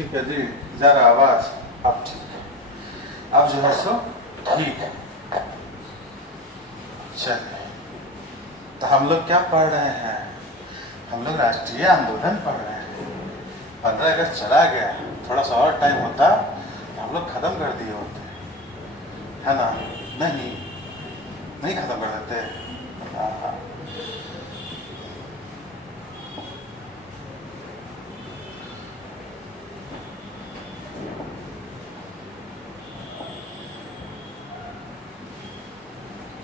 ठीक है जी, जरा आवाज अब ठीक है, अब जो है सो ठीक है। चलिए, तो हम लोग क्या पढ़ रहे हैं? हम लोग राष्ट्रीय आंदोलन पढ़ रहे हैं। 15 अगस्त चला गया, थोड़ा सा और टाइम होता तो हम लोग खत्म कर दिए होते, है ना? नहीं खत्म कर देते। हाँ।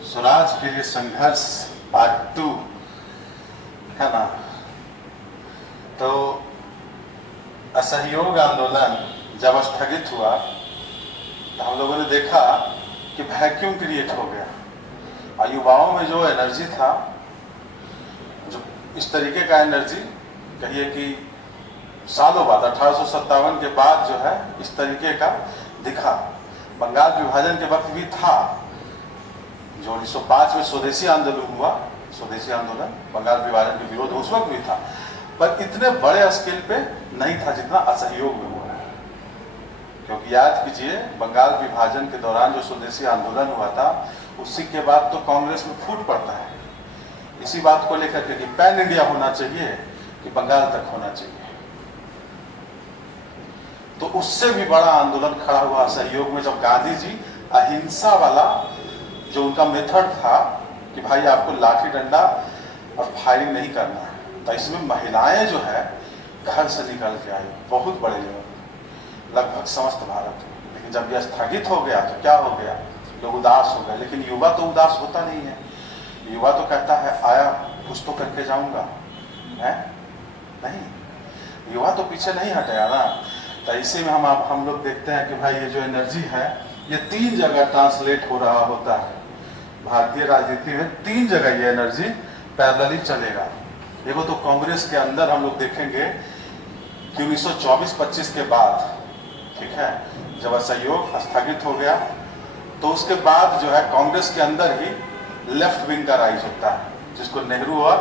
स्वराज के लिए संघर्ष पार्ट 2, है ना? तो असहयोग आंदोलन जब स्थगित हुआ तो हम लोगों ने देखा कि वैक्यूम क्रिएट हो गया और युवाओं में जो एनर्जी था, जो इस तरीके का एनर्जी, कहिए कि सालों बाद 1857 के बाद जो है इस तरीके का दिखा। बंगाल विभाजन के वक्त भी था, जो 1905 में स्वदेशी आंदोलन हुआ, स्वदेशी आंदोलन बंगाल विभाजन के विरोध उस वक्त भी था, पर इतने बड़े स्केल पे नहीं था जितना असहयोग में हुआ है। क्योंकि याद कीजिए, बंगाल विभाजन के दौरान जो स्वदेशी आंदोलन हुआ था, उसी के बाद तो कांग्रेस में फूट पड़ता है इसी बात को लेकर के कि पैन इंडिया होना चाहिए कि बंगाल तक होना चाहिए। तो उससे भी बड़ा आंदोलन खड़ा हुआ असहयोग में, जब गांधी जी अहिंसा वाला जो उनका मेथड था कि भाई आपको लाठी डंडा और फायरिंग नहीं करना है, तो इसमें महिलाएं जो है घर से निकल के आई बहुत बड़े लेवल, लगभग समस्त भारत में। लेकिन जब यह स्थगित हो गया तो क्या हो गया? लोग उदास हो गए। लेकिन युवा तो उदास होता नहीं है, युवा तो कहता है आया कुछ तो करके जाऊंगा, है नहीं? युवा तो पीछे नहीं हटेगा ना। तो इसी में हम लोग देखते हैं कि भाई ये जो एनर्जी है ये 3 जगह ट्रांसलेट हो रहा होता है। भारतीय राजनीति में 3 जगह ये एनर्जी पैरेलली चलेगा। देखो, तो कांग्रेस के अंदर हम लोग देखेंगे कि 1924-25 के बाद, ठीक है, जब असहयोग स्थगित हो गया तो उसके बाद जो है कांग्रेस के अंदर ही लेफ्ट विंग का राइज होता है, जिसको नेहरू और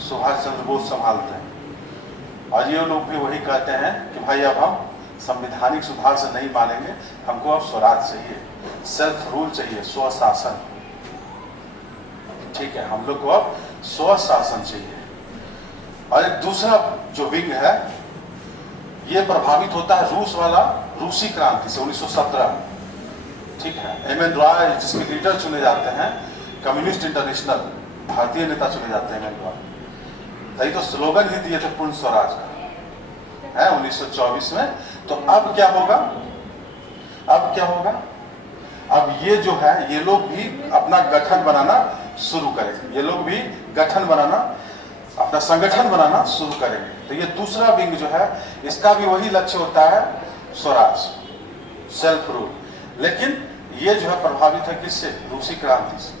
सुभाष चंद्र बोस संभालते हैं। और ये लोग भी वही कहते हैं कि भाई अब हम संवैधानिक सुधार से नहीं मानेंगे, हमको अब स्वराज चाहिए, सेल्फ रूल चाहिए, स्वशासन। ठीक है, हम लोग को अब स्वशासन चाहिए। और एक दूसरा जो विंग है ये प्रभावित होता है रूस वाला, रूसी क्रांति से 1917। ठीक है, एम.एन. रॉय जिसके लीडर चुने जाते हैं, कम्युनिस्ट इंटरनेशनल भारतीय नेता चुने जाते हैं एम.एन. रॉय। यही तो स्लोगन ही दिए थे पूर्ण स्वराज का, है 1924 में। तो अब क्या होगा? अब क्या होगा? अब ये जो है ये लोग भी अपना गठन बनाना शुरू करेंगे, ये लोग भी गठन बनाना, अपना संगठन बनाना शुरू करेंगे। तो ये दूसरा विंग जो है इसका भी वही लक्ष्य होता है, स्वराज, सेल्फ रूल। लेकिन ये जो है प्रभावित है किससे? रूसी क्रांति से।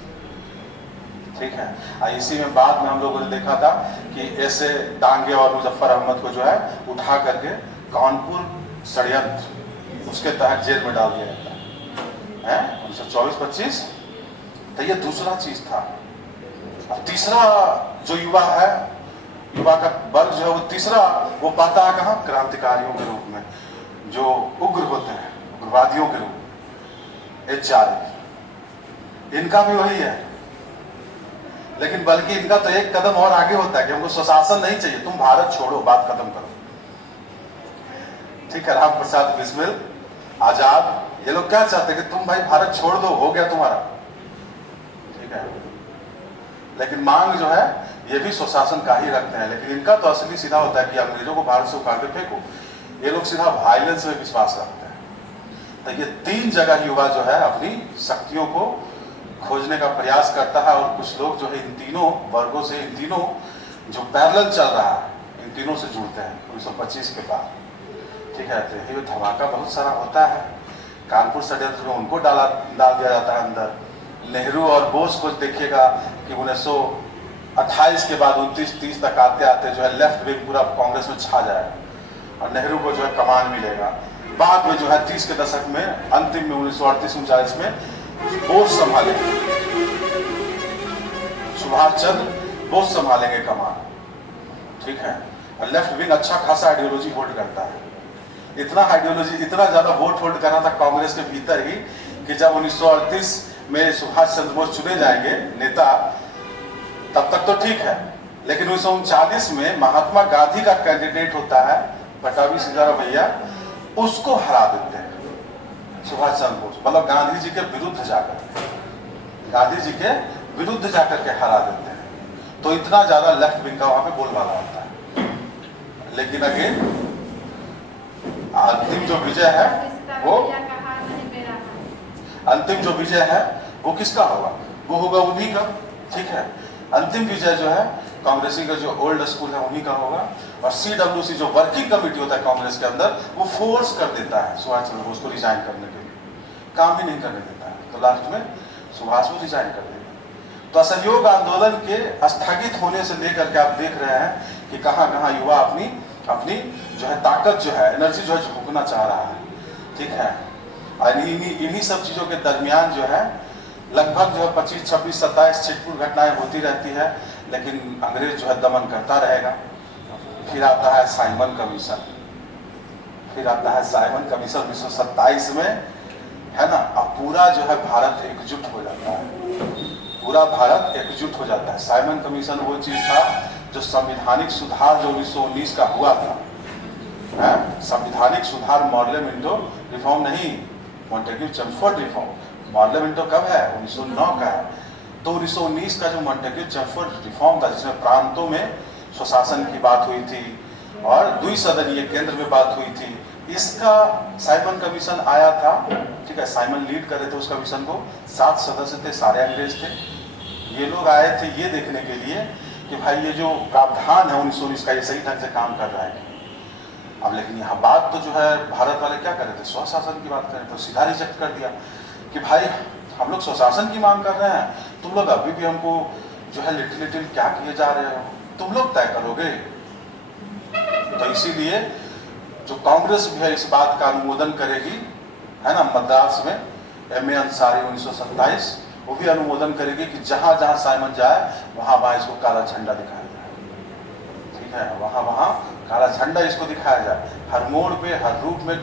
ठीक है, इसी में बाद में हम लोगों ने देखा था कि ऐसे डांगे और मुजफ्फर अहमद को जो है उठा करके कानपुर षड्यंत्र उसके तहत जेल में डाल दिया जाता है 1924-25। तो ये दूसरा चीज था। अब तीसरा जो युवा है, युवा का वर्ग जो है वो तीसरा वो पाता है कहाँ? क्रांतिकारियों के रूप में, जो उग्र होते हैं, उग्रवादियों के रूप में, HRA। इनका भी वही है, लेकिन बल्कि इनका तो एक कदम और आगे होता है कि हमको स्वशासन नहीं चाहिए, तुम भारत छोड़ो, बात खत्म करो। ठीक है, राम प्रसाद बिस्मिल, आजाद, ये लोग क्या चाहते हैं कि तुम भाई भारत छोड़ दो, हो गया तुम्हारा। ठीक है, लेकिन मांग जो है ये भी स्वशासन का ही रखते हैं। लेकिन इनका तो असली सीधा होता है कि अंग्रेजों को भारत से उखाड़ के फेंको। ये लोग सीधा वायलेंस में विश्वास रखते हैं। तो ये 3 जगह युवा जो है अपनी शक्तियों को खोजने का प्रयास करता है। और कुछ लोग जो है इन तीनों वर्गों से, इन तीनों जो पैरेलल चल रहा है, इन तीनों से जुड़ते हैं 1925 के बाद। ठीक है, तो ये धमाका बहुत सारा होता है। कानपुर षड्यंत्र में उनको डाल दिया जाता है अंदर। नेहरू और बोस को देखिएगा कि 1928 के बाद 29-30 तक आते आते जो है लेफ्ट विंग पूरा कांग्रेस में छा जाएगा और नेहरू को जो है कमान मिलेगा। बाद में जो है 30 के दशक में, अंतिम में 1938-39 में बोस संभालेंगे, सुभाष चंद्र बोस संभालेंगे कमान। ठीक है, और लेफ्ट विंग अच्छा खासा आइडियोलॉजी होल्ड करता है। इतना आइडियोलॉजी, इतना ज्यादा वोट करा था कांग्रेस के भीतर ही कि जब 1938 में सुभाष चंद्र बोस चुने जाएंगे नेता, तब तक तो ठीक है, लेकिन 1939 में महात्मा गांधी का कैंडिडेट होता है पटाभी सीताराम भैया, उसको हरा देते हैं सुभाष चंद्र बोस, मतलब गांधी जी के विरुद्ध जाकर, गांधी जी के विरुद्ध जाकर के हरा देते हैं। तो इतना ज्यादा लेफ्ट विंग का वहां पे बोलबाला होता है। लेकिन अगेन अंतिम जो विजय है वो, अंतिम जो विजय है वो किसका होगा? वो होगा उन्हीं का, ठीक है। अंतिम विजय जो है कांग्रेसी का, जो ओल्ड स्कूल है उन्हीं का होगा। और CWC जो वर्किंग कमेटी होता है कांग्रेस के अंदर, वो फोर्स कर देता है सुभाष चंद्र बोस को रिजाइन करने के लिए, काम ही नहीं करने देता है। तो लास्ट में सुभाष को रिजाइन कर देगा। तो असहयोग आंदोलन के स्थगित होने से लेकर के आप देख रहे हैं कि कहां कहां युवा अपनी अपनी जो है ताकत जो है, एनर्जी जो है झोंकना चाह रहा है, ठीक है। और इन्हीं सब चीजों के दरमियान जो है लगभग जो है 25, 26, 27 छिटपुट घटनाएं होती रहती है, लेकिन अंग्रेज जो है दमन करता रहेगा। फिर आता है साइमन कमीशन, फिर आता है साइमन कमीशन 1927 में, है ना। अब पूरा जो है भारत एकजुट हो जाता है, पूरा भारत एकजुट हो जाता है। साइमन कमीशन वो चीज था जो संवैधानिक सुधार जो 1919 का हुआ था, संवैधानिक सुधार, मॉर्ले-मिंटो रिफॉर्म नहीं, मॉन्टेग्यू चेम्सफोर्ड रिफॉर्म। मॉर्ले-मिंटो कब है? 1909 का है। तो 1919 का जो मॉन्टेग्यू चेम्सफोर्ड रिफॉर्म था, जिसमें प्रांतों में स्वशासन की बात हुई थी और द्विसदनीय केंद्र में बात हुई थी, इसका साइमन कमीशन आया था, ठीक है। साइमन लीड कर रहे थे उस कमीशन को, 7 सदस्य थे, सारे अंग्रेज थे। ये लोग आए थे ये देखने के लिए कि भाई ये जो प्रावधान है 1919 का, ये सही ढंग से काम कर रहा है। अब लेकिन यहाँ बात तो जो है भारत वाले क्या कर रहे थे, स्वशासन की बात कर रहे थे, तो सीधा रिजेक्ट कर दिया कि भाई हम लोग स्वशासन की मांग कर रहे हैं, तुम लोग अभी भी हमको जो है लिटिल लिटिल क्या किए जा रहे हो, तुम लोग तय करोगे। तो इसीलिए जो कांग्रेस भी है इस बात का अनुमोदन करेगी, है ना। मद्रास में M.A. अंसारी 1927 वो भी अनुमोदन करेगी कि जहां जहां साइमन जाए वहां वहां इसको काला झंडा दिखाया जाए, ठीक है। वहां वहां काला झंडा इसको दिखाया जाए, हर मोड़ पे, हर रूट में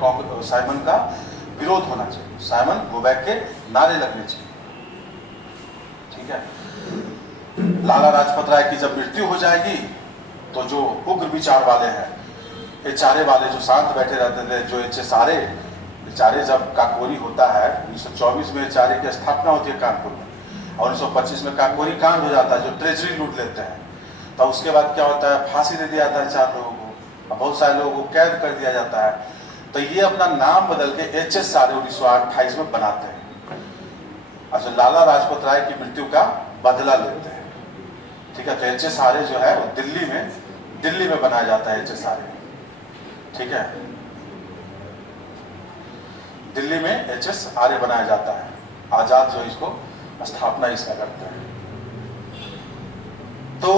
साइमन का विरोध होना चाहिए, साइमन गो बैक के नारे लगने चाहिए, ठीक है। लाला लाजपत राय की जब मृत्यु हो जाएगी तो जो उग्र विचार वाले हैं, एचआरए वाले जो शांत बैठे रहते थे, जो एचएसआरए एचआरए, जब काकोरी होता है 1924 में एचआरए की स्थापना होती है कानपुर में, और 1925 में काकोरी कांड हो जाता है, जो ट्रेजरी लूट लेते हैं। तो उसके बाद क्या होता है, फांसी दे दिया जाता है 4 लोगों को, और बहुत सारे लोगों को कैद कर दिया जाता है। तो ये अपना नाम बदल के एचएसआरए 1928 में बनाते हैं। अच्छा, लाला लाजपत राय की मृत्यु का बदला लेते हैं, ठीक है। तो एचएसआरए जो है वो दिल्ली में बनाया जाता है, एचएसआरए, ठीक है। दिल्ली में एचएसआरए बनाया जाता है, आजाद जो इसको स्थापना इसका करते हैं। तो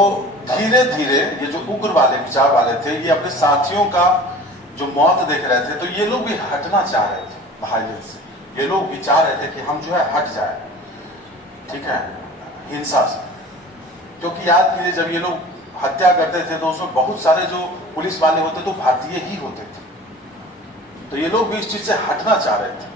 धीरे धीरे ये जो उग्र वाले विचार वाले थे, ये अपने साथियों का जो मौत देख रहे थे, तो ये लोग भी हटना चाह रहे थे वायलेंस से। ये लोग भी चाह रहे थे कि हम जो है हट जाए, ठीक है, हिंसा से। क्योंकि याद कीजिए जब ये लोग हत्या करते थे तो उसमें बहुत सारे जो पुलिस वाले होते तो भारतीय ही होते थे। तो ये लोग भी इस चीज से हटना चाह रहे थे।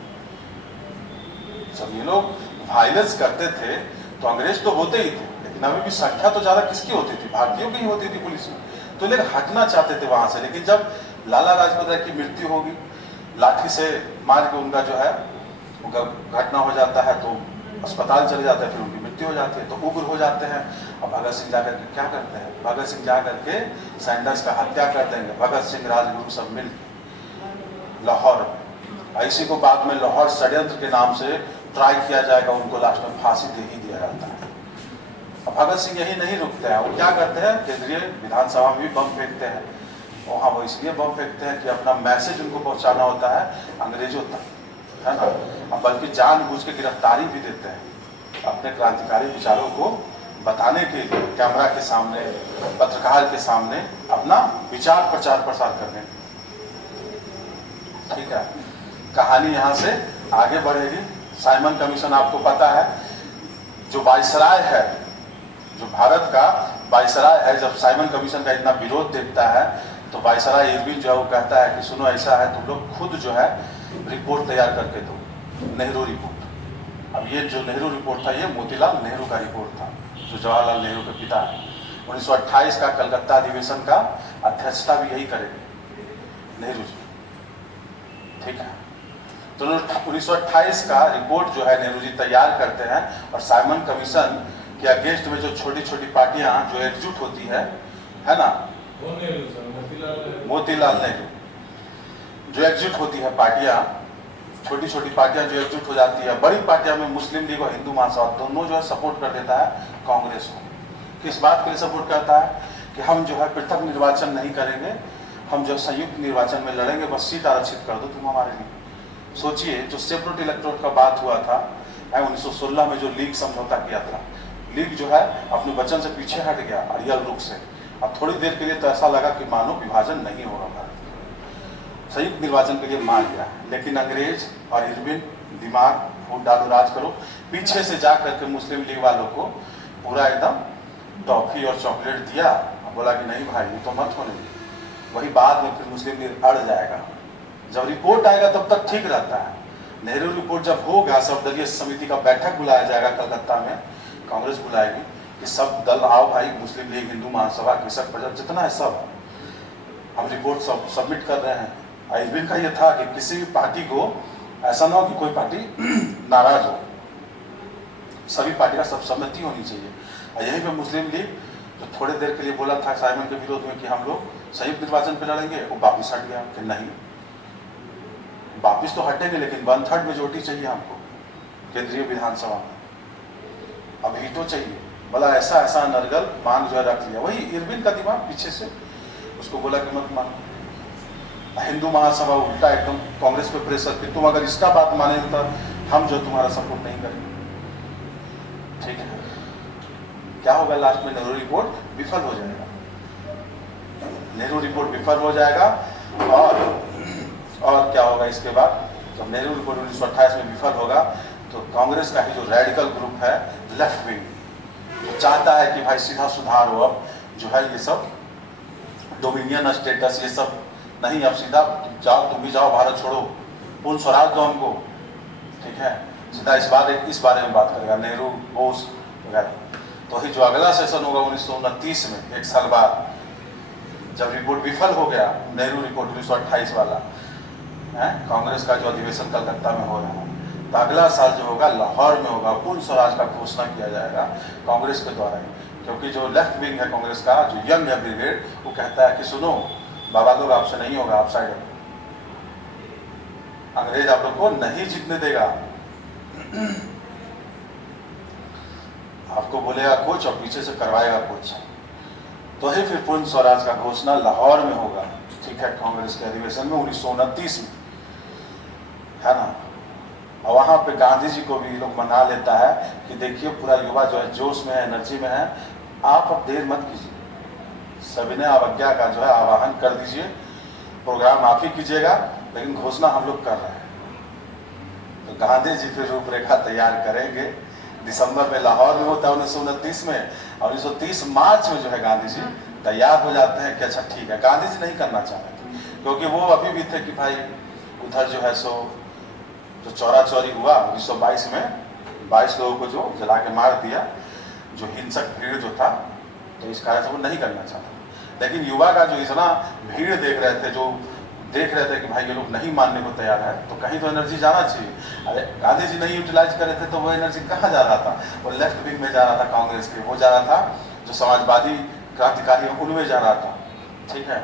जब ये लोग वायलेंस करते थे तो अंग्रेज तो होते ही थे, लेकिन अभी भी संख्या तो ज्यादा किसकी होती थी, भारतीयों की ही होती थी पुलिस में। तो लोग हटना चाहते थे वहां से। लेकिन जब लाला लाजपत राय की मृत्यु होगी, लाठी से मार के उनका जो है घटना हो जाता है, तो अस्पताल चले जाते हैं, फिर उनकी मृत्यु हो जाती है, तो उग्र हो जाते हैं। अब भगत सिंह जाकर के क्या करते हैं, भगत सिंह जाकर के सैंडर्स का हत्या कर देंगे, भगत सिंह, राजगुरु सब मिल लाहौर में। इसी को बाद में लाहौर षड्यंत्र के नाम से ट्राई किया जाएगा, उनको लास्ट में फांसी दे ही दिया जाता है। अब भगत सिंह यही नहीं रुकते हैं, वो क्या करते हैं, केंद्रीय विधानसभा में भी बम फेंकते हैं। वहाँ वो इसलिए बम फेंकते हैं कि अपना मैसेज उनको पहुंचाना होता है अंग्रेजों तक, है ना। बल्कि जानबूझ के गिरफ्तारी भी देते हैं अपने क्रांतिकारी विचारों को बताने के लिए, कैमरा के सामने, पत्रकार के सामने अपना विचार प्रचार प्रसार करने, ठीक है। कहानी यहाँ से आगे बढ़ेगी। साइमन कमीशन आपको पता है, जो वायसराय है, जो भारत का वायसराय है, जब साइमन कमीशन का इतना विरोध देखता है तो वायसरा इरविन जो है वो कहता है कि सुनो ऐसा है तुम लोग खुद जो है रिपोर्ट तैयार करके दो, नेहरू रिपोर्ट। अब ये जो नेहरू रिपोर्ट था ये मोतीलाल नेहरू का रिपोर्ट था, जो जवाहरलाल नेहरू के पिता है। 1928 का कलकत्ता अधिवेशन का अध्यक्षता भी यही करेंगे नेहरू जी, ठीक है। तो 1928 का रिपोर्ट जो है नेहरू जी तैयार करते हैं और साइमन कमीशन के अगेंस्ट में जो छोटी छोटी पार्टियां जो एकजुट होती है ना, मोतीलाल नेहरू, जो एकजुट होती है पार्टियां, छोटी छोटी पार्टियां जो एकजुट हो जाती है, बड़ी पार्टियां में मुस्लिम लीग और हिंदू महासभा दोनों जो है सपोर्ट कर देता है कांग्रेस को। किस बात के लिए सपोर्ट करता है कि हम जो है पृथक निर्वाचन नहीं करेंगे, हम जो संयुक्त निर्वाचन में लड़ेंगे, बस सीट आरक्षित कर दो तुम हमारे लिए। सोचिए जो सेपरेट इलेक्टोरेट का बात हुआ था 1916 में, जो लीग समझौता किया था, लीग जो है अपने वचन से पीछे हट गया अड़ियल रुख से। अब थोड़ी देर के लिए तो ऐसा लगा कि मानो विभाजन नहीं होगा भारत, संयुक्त निर्वाचन के लिए मान गया। लेकिन अंग्रेज और इरविन दिमाग फूट डालो राज करो, पीछे से जा करके मुस्लिम लीग वालों को पूरा एकदम टॉफी और चॉकलेट दिया, बोला कि नहीं भाई ये तो मत होने दे। वही बाद में फिर मुस्लिम लीग अड़ जाएगा। जब रिपोर्ट आएगा तब तक ठीक रहता है। नेहरू रिपोर्ट जब होगा, सर्वदलीय समिति का बैठक बुलाया जाएगा कलकत्ता में, कांग्रेस बुलाएगी कि सब दल आओ भाई, मुस्लिम लीग, हिंदू महासभा, कृषक परिषद जितना है सब हम रिपोर्ट सब सबमिट कर रहे हैं। इरविन का ये था कि किसी भी पार्टी को ऐसा ना हो कि कोई पार्टी नाराज हो, सभी पार्टी का सब सहमति होनी चाहिए। और यहीं पे मुस्लिम लीग जो थोड़ी देर के लिए बोला था साइमन के विरोध में कि हम लोग संयुक्त निर्वाचन पे लड़ेंगे, वो वापिस हट गया कि नहीं, वापिस तो हटेंगे लेकिन 1/3 मेजोरिटी चाहिए हमको केंद्रीय विधानसभा में, अब वीटो चाहिए। बोला ऐसा ऐसा नरगल मांग जो है रख लिया। वही इरविन का दिमाग पीछे से उसको बोला कि मत मान। हिंदू महासभा उल्टा एकदम कांग्रेस पे प्रेशर कि तुम अगर इसका बात माने तो हम जो तुम्हारा सपोर्ट नहीं करेंगे, ठीक है। क्या होगा लास्ट में, नेहरू रिपोर्ट विफल हो जाएगा, नेहरू रिपोर्ट विफल हो जाएगा। और क्या होगा इसके बाद, जब नेहरू रिपोर्ट 1928 में विफल होगा तो कांग्रेस का ही जो रेडिकल ग्रुप है, लेफ्ट विंग, जो चाहता है कि भाई सीधा सुधार हो, अब जो है ये सब डोमिनियन स्टेटस ये सब नहीं, अब सीधा जाओ, तुम भी जाओ, भारत छोड़ो, पूर्ण स्वराज दो हमको, ठीक है। सीधा इस बारे में बात करेगा नेहरू, बोस वगैरह। तो ही जो अगला सेशन होगा 1929 में, एक साल बाद, जब रिपोर्ट विफल हो गया, नेहरू रिपोर्ट 1928 वाला है, कांग्रेस का जो अधिवेशन कलकत्ता में हो रहा है, तो अगला साल जो होगा लाहौर में होगा, पूर्ण स्वराज का घोषणा किया जाएगा कांग्रेस के द्वारा। क्योंकि जो लेफ्ट विंग है कांग्रेस का, जो यंग है ब्रिगेड, वो कहता है कि सुनो बाबा लोग, आपसे नहीं होगा, आप साइड, अंग्रेज आप लोग को नहीं जीतने देगा, आपको बोलेगा कुछ और पीछे से करवाएगा कुछ। तो ही फिर पूर्ण स्वराज का घोषणा लाहौर में होगा, ठीक है, कांग्रेस के अधिवेशन में 1929 में, है ना। और वहां पे गांधी जी को भी लोग मना लेता है कि देखिए पूरा युवा जो है जोश में है, एनर्जी में है, आप अब देर मत कीजिए, सविनय अवज्ञा का जो है आवाहन कर दीजिए, प्रोग्राम आप ही कीजिएगा, लेकिन घोषणा हम लोग कर रहे हैं। तो गांधी जी फिर रूपरेखा तैयार करेंगे, दिसंबर में लाहौर में होता है 1929 में, और 1930 मार्च में जो है गांधी जी तैयार हो जाते हैं कि अच्छा ठीक है। गांधी जी नहीं करना चाहते थे, क्योंकि वो अभी भी थे कि भाई उधर जो है सो जो चौरा चौरी हुआ 1922 में, 22 लोगों को जो जला के मार दिया, जो हिंसक भीड़ जो था, तो इस कारण से वो नहीं करना चाहता। लेकिन युवा का जो इतना भीड़ देख रहे थे, जो देख रहे थे कि भाई ये लोग नहीं मानने को तैयार है, तो कहीं तो एनर्जी जाना चाहिए। अरे गांधी जी नहीं यूटिलाइज कर रहे थे तो वो एनर्जी कहाँ जा रहा था, वो लेफ्ट विंग में जा रहा था कांग्रेस के, वो जा रहा था जो समाजवादी क्रांतिकारी उनमें जा रहा था, ठीक है।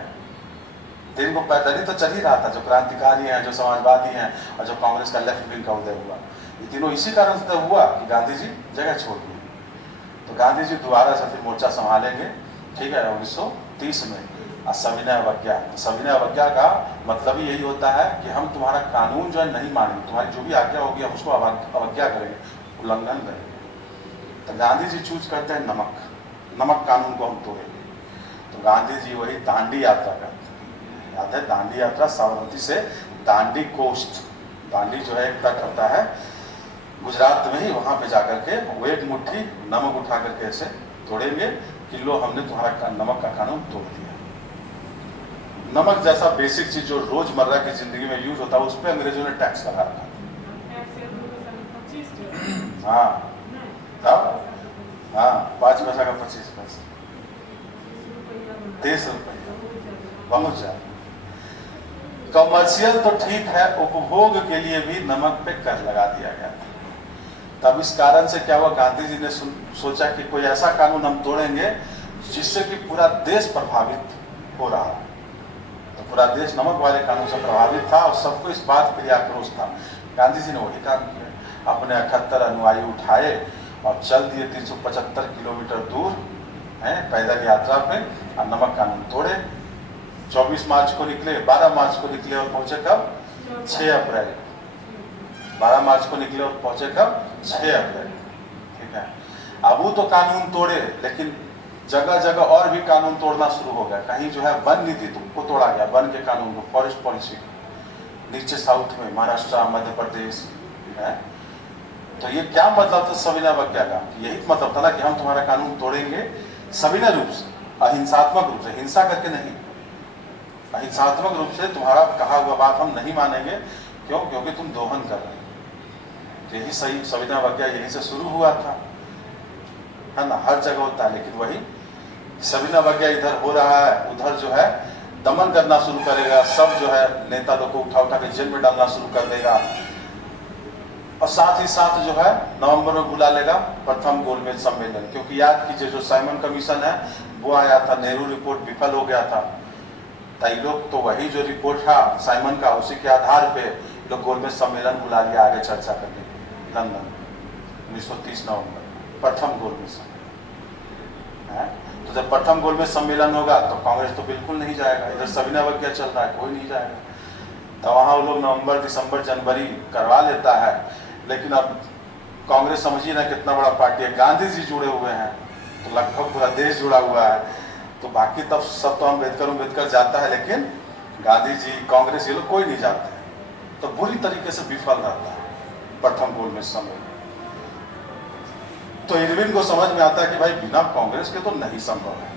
दिन को पैदल तो चल ही रहा था, जो क्रांतिकारी हैं, जो समाजवादी हैं, और जो कांग्रेस का लेफ्ट विंग का उदय हुआ, ये तीनों इसी कारण से हुआ कि गांधी जी जगह छोड़ दिए। तो गांधी जी दोबारा से फिर मोर्चा संभालेंगे, ठीक है, 1930 में। सविनय अवज्ञा, सविनय अवज्ञा का मतलब ही यही होता है कि हम तुम्हारा कानून जो है नहीं मानेंगे, तुम्हारी जो भी आज्ञा होगी हम उसको अवज्ञा करेंगे, उल्लंघन करेंगे। तो गांधी जी चूज करते हैं नमक, नमक कानून को हम तोड़ेंगे। तो गांधी जी वही दांडी यात्रा करते हैं, याद है दांडी यात्रा, साबरमती से दांडी कोस्ट, दांडी जो है एक तट होता है गुजरात में ही, वहां पे जाकर के वो एक मुट्ठी नमक उठा करके ऐसे तोड़ेंगे कि लो हमने तुम्हारा नमक का कानून तोड़ दिया। नमक जैसा बेसिक चीज जो रोजमर्रा की जिंदगी में यूज होता है उस पर अंग्रेजों ने टैक्स लगा रखा। हाँ तब हाँ 5 पैसा का 25 पैसा 30 रुपये बहुत ज्यादा। कमर्शियल तो ठीक है, उपभोग के लिए भी नमक पे कर लगा दिया गया था। तब इस कारण से क्या हुआ, गांधी जी ने सोचा कि कोई ऐसा कानून हम तोड़ेंगे जिससे कि पूरा देश प्रभावित हो रहा है। तो पूरा देश नमक वाले कानून से प्रभावित था और सबको इस बात के लिए आक्रोश था। गांधी जी ने वही काम किया, अपने 78 अनुयायी उठाए और चल दिए 375 किलोमीटर दूर है पैदल यात्रा पे और नमक कानून तोड़े। 24 मार्च को निकले, 12 मार्च को निकले और पहुंचे कब 6 अप्रैल। 12 मार्च को निकले और पहुंचे कब 6 अप्रैल। ठीक है, अब वो तो कानून तोड़े लेकिन जगह जगह और भी कानून तोड़ना शुरू हो गया। कहीं जो है वन नीति को तोड़ा गया, वन के कानून को, फॉरेस्ट पॉलिसी नीचे साउथ में महाराष्ट्र मध्य प्रदेश है। तो ये क्या मतलब था सविनय अवज्ञा का? यही मतलब था ना कि हम तुम्हारा कानून तोड़ेंगे सविनय रूप से, अहिंसात्मक रूप से, हिंसा करके नहीं, अहिंसात्मक रूप से तुम्हारा कहा हुआ बात हम नहीं मानेंगे। क्यों? क्योंकि तुम दोहन कर रहे हो। यही सही सविनय अवज्ञा यहीं से शुरू हुआ था, है ना, हर जगह होता है। लेकिन वही सविनय अवज्ञा इधर हो रहा है, उधर जो है दमन करना शुरू करेगा। सब जो है नेता लोग को उठा उठा के जेल में डालना शुरू कर देगा और साथ ही साथ जो है नवंबर में बुला लेगा प्रथम गोलमेज सम्मेलन। क्योंकि याद कीजिए जो साइमन कमीशन है वो आया था, नेहरू रिपोर्ट विफल हो गया था। ताई लोग तो वही जो रिपोर्ट था साइमन का, उसी के आधार पे लोग गोलमेज सम्मेलन बुला लिया आगे चर्चा करने के लिए लंदन 1930 नवंबर प्रथम गोलमेज सम्मेलन। तो जब प्रथम गोलमेज सम्मेलन होगा तो कांग्रेस तो बिल्कुल नहीं जाएगा, इधर सविनय अवज्ञा चल रहा है, कोई नहीं जाएगा। तो वहां वो लोग नवंबर दिसंबर जनवरी करवा लेता है। लेकिन अब कांग्रेस समझिए ना कितना बड़ा पार्टी है, गांधी जी जुड़े हुए हैं तो लगभग पूरा देश जुड़ा हुआ है। तो बाकी तब सब तो अम्बेडकर जाता है लेकिन गांधी जी कांग्रेस ये लोग कोई नहीं जाते हैं। तो बुरी तरीके से विफल रहता है प्रथम गोलमेज सम्मेलन। तो इरविन को समझ में आता है कि भाई बिना कांग्रेस के तो नहीं संभव है।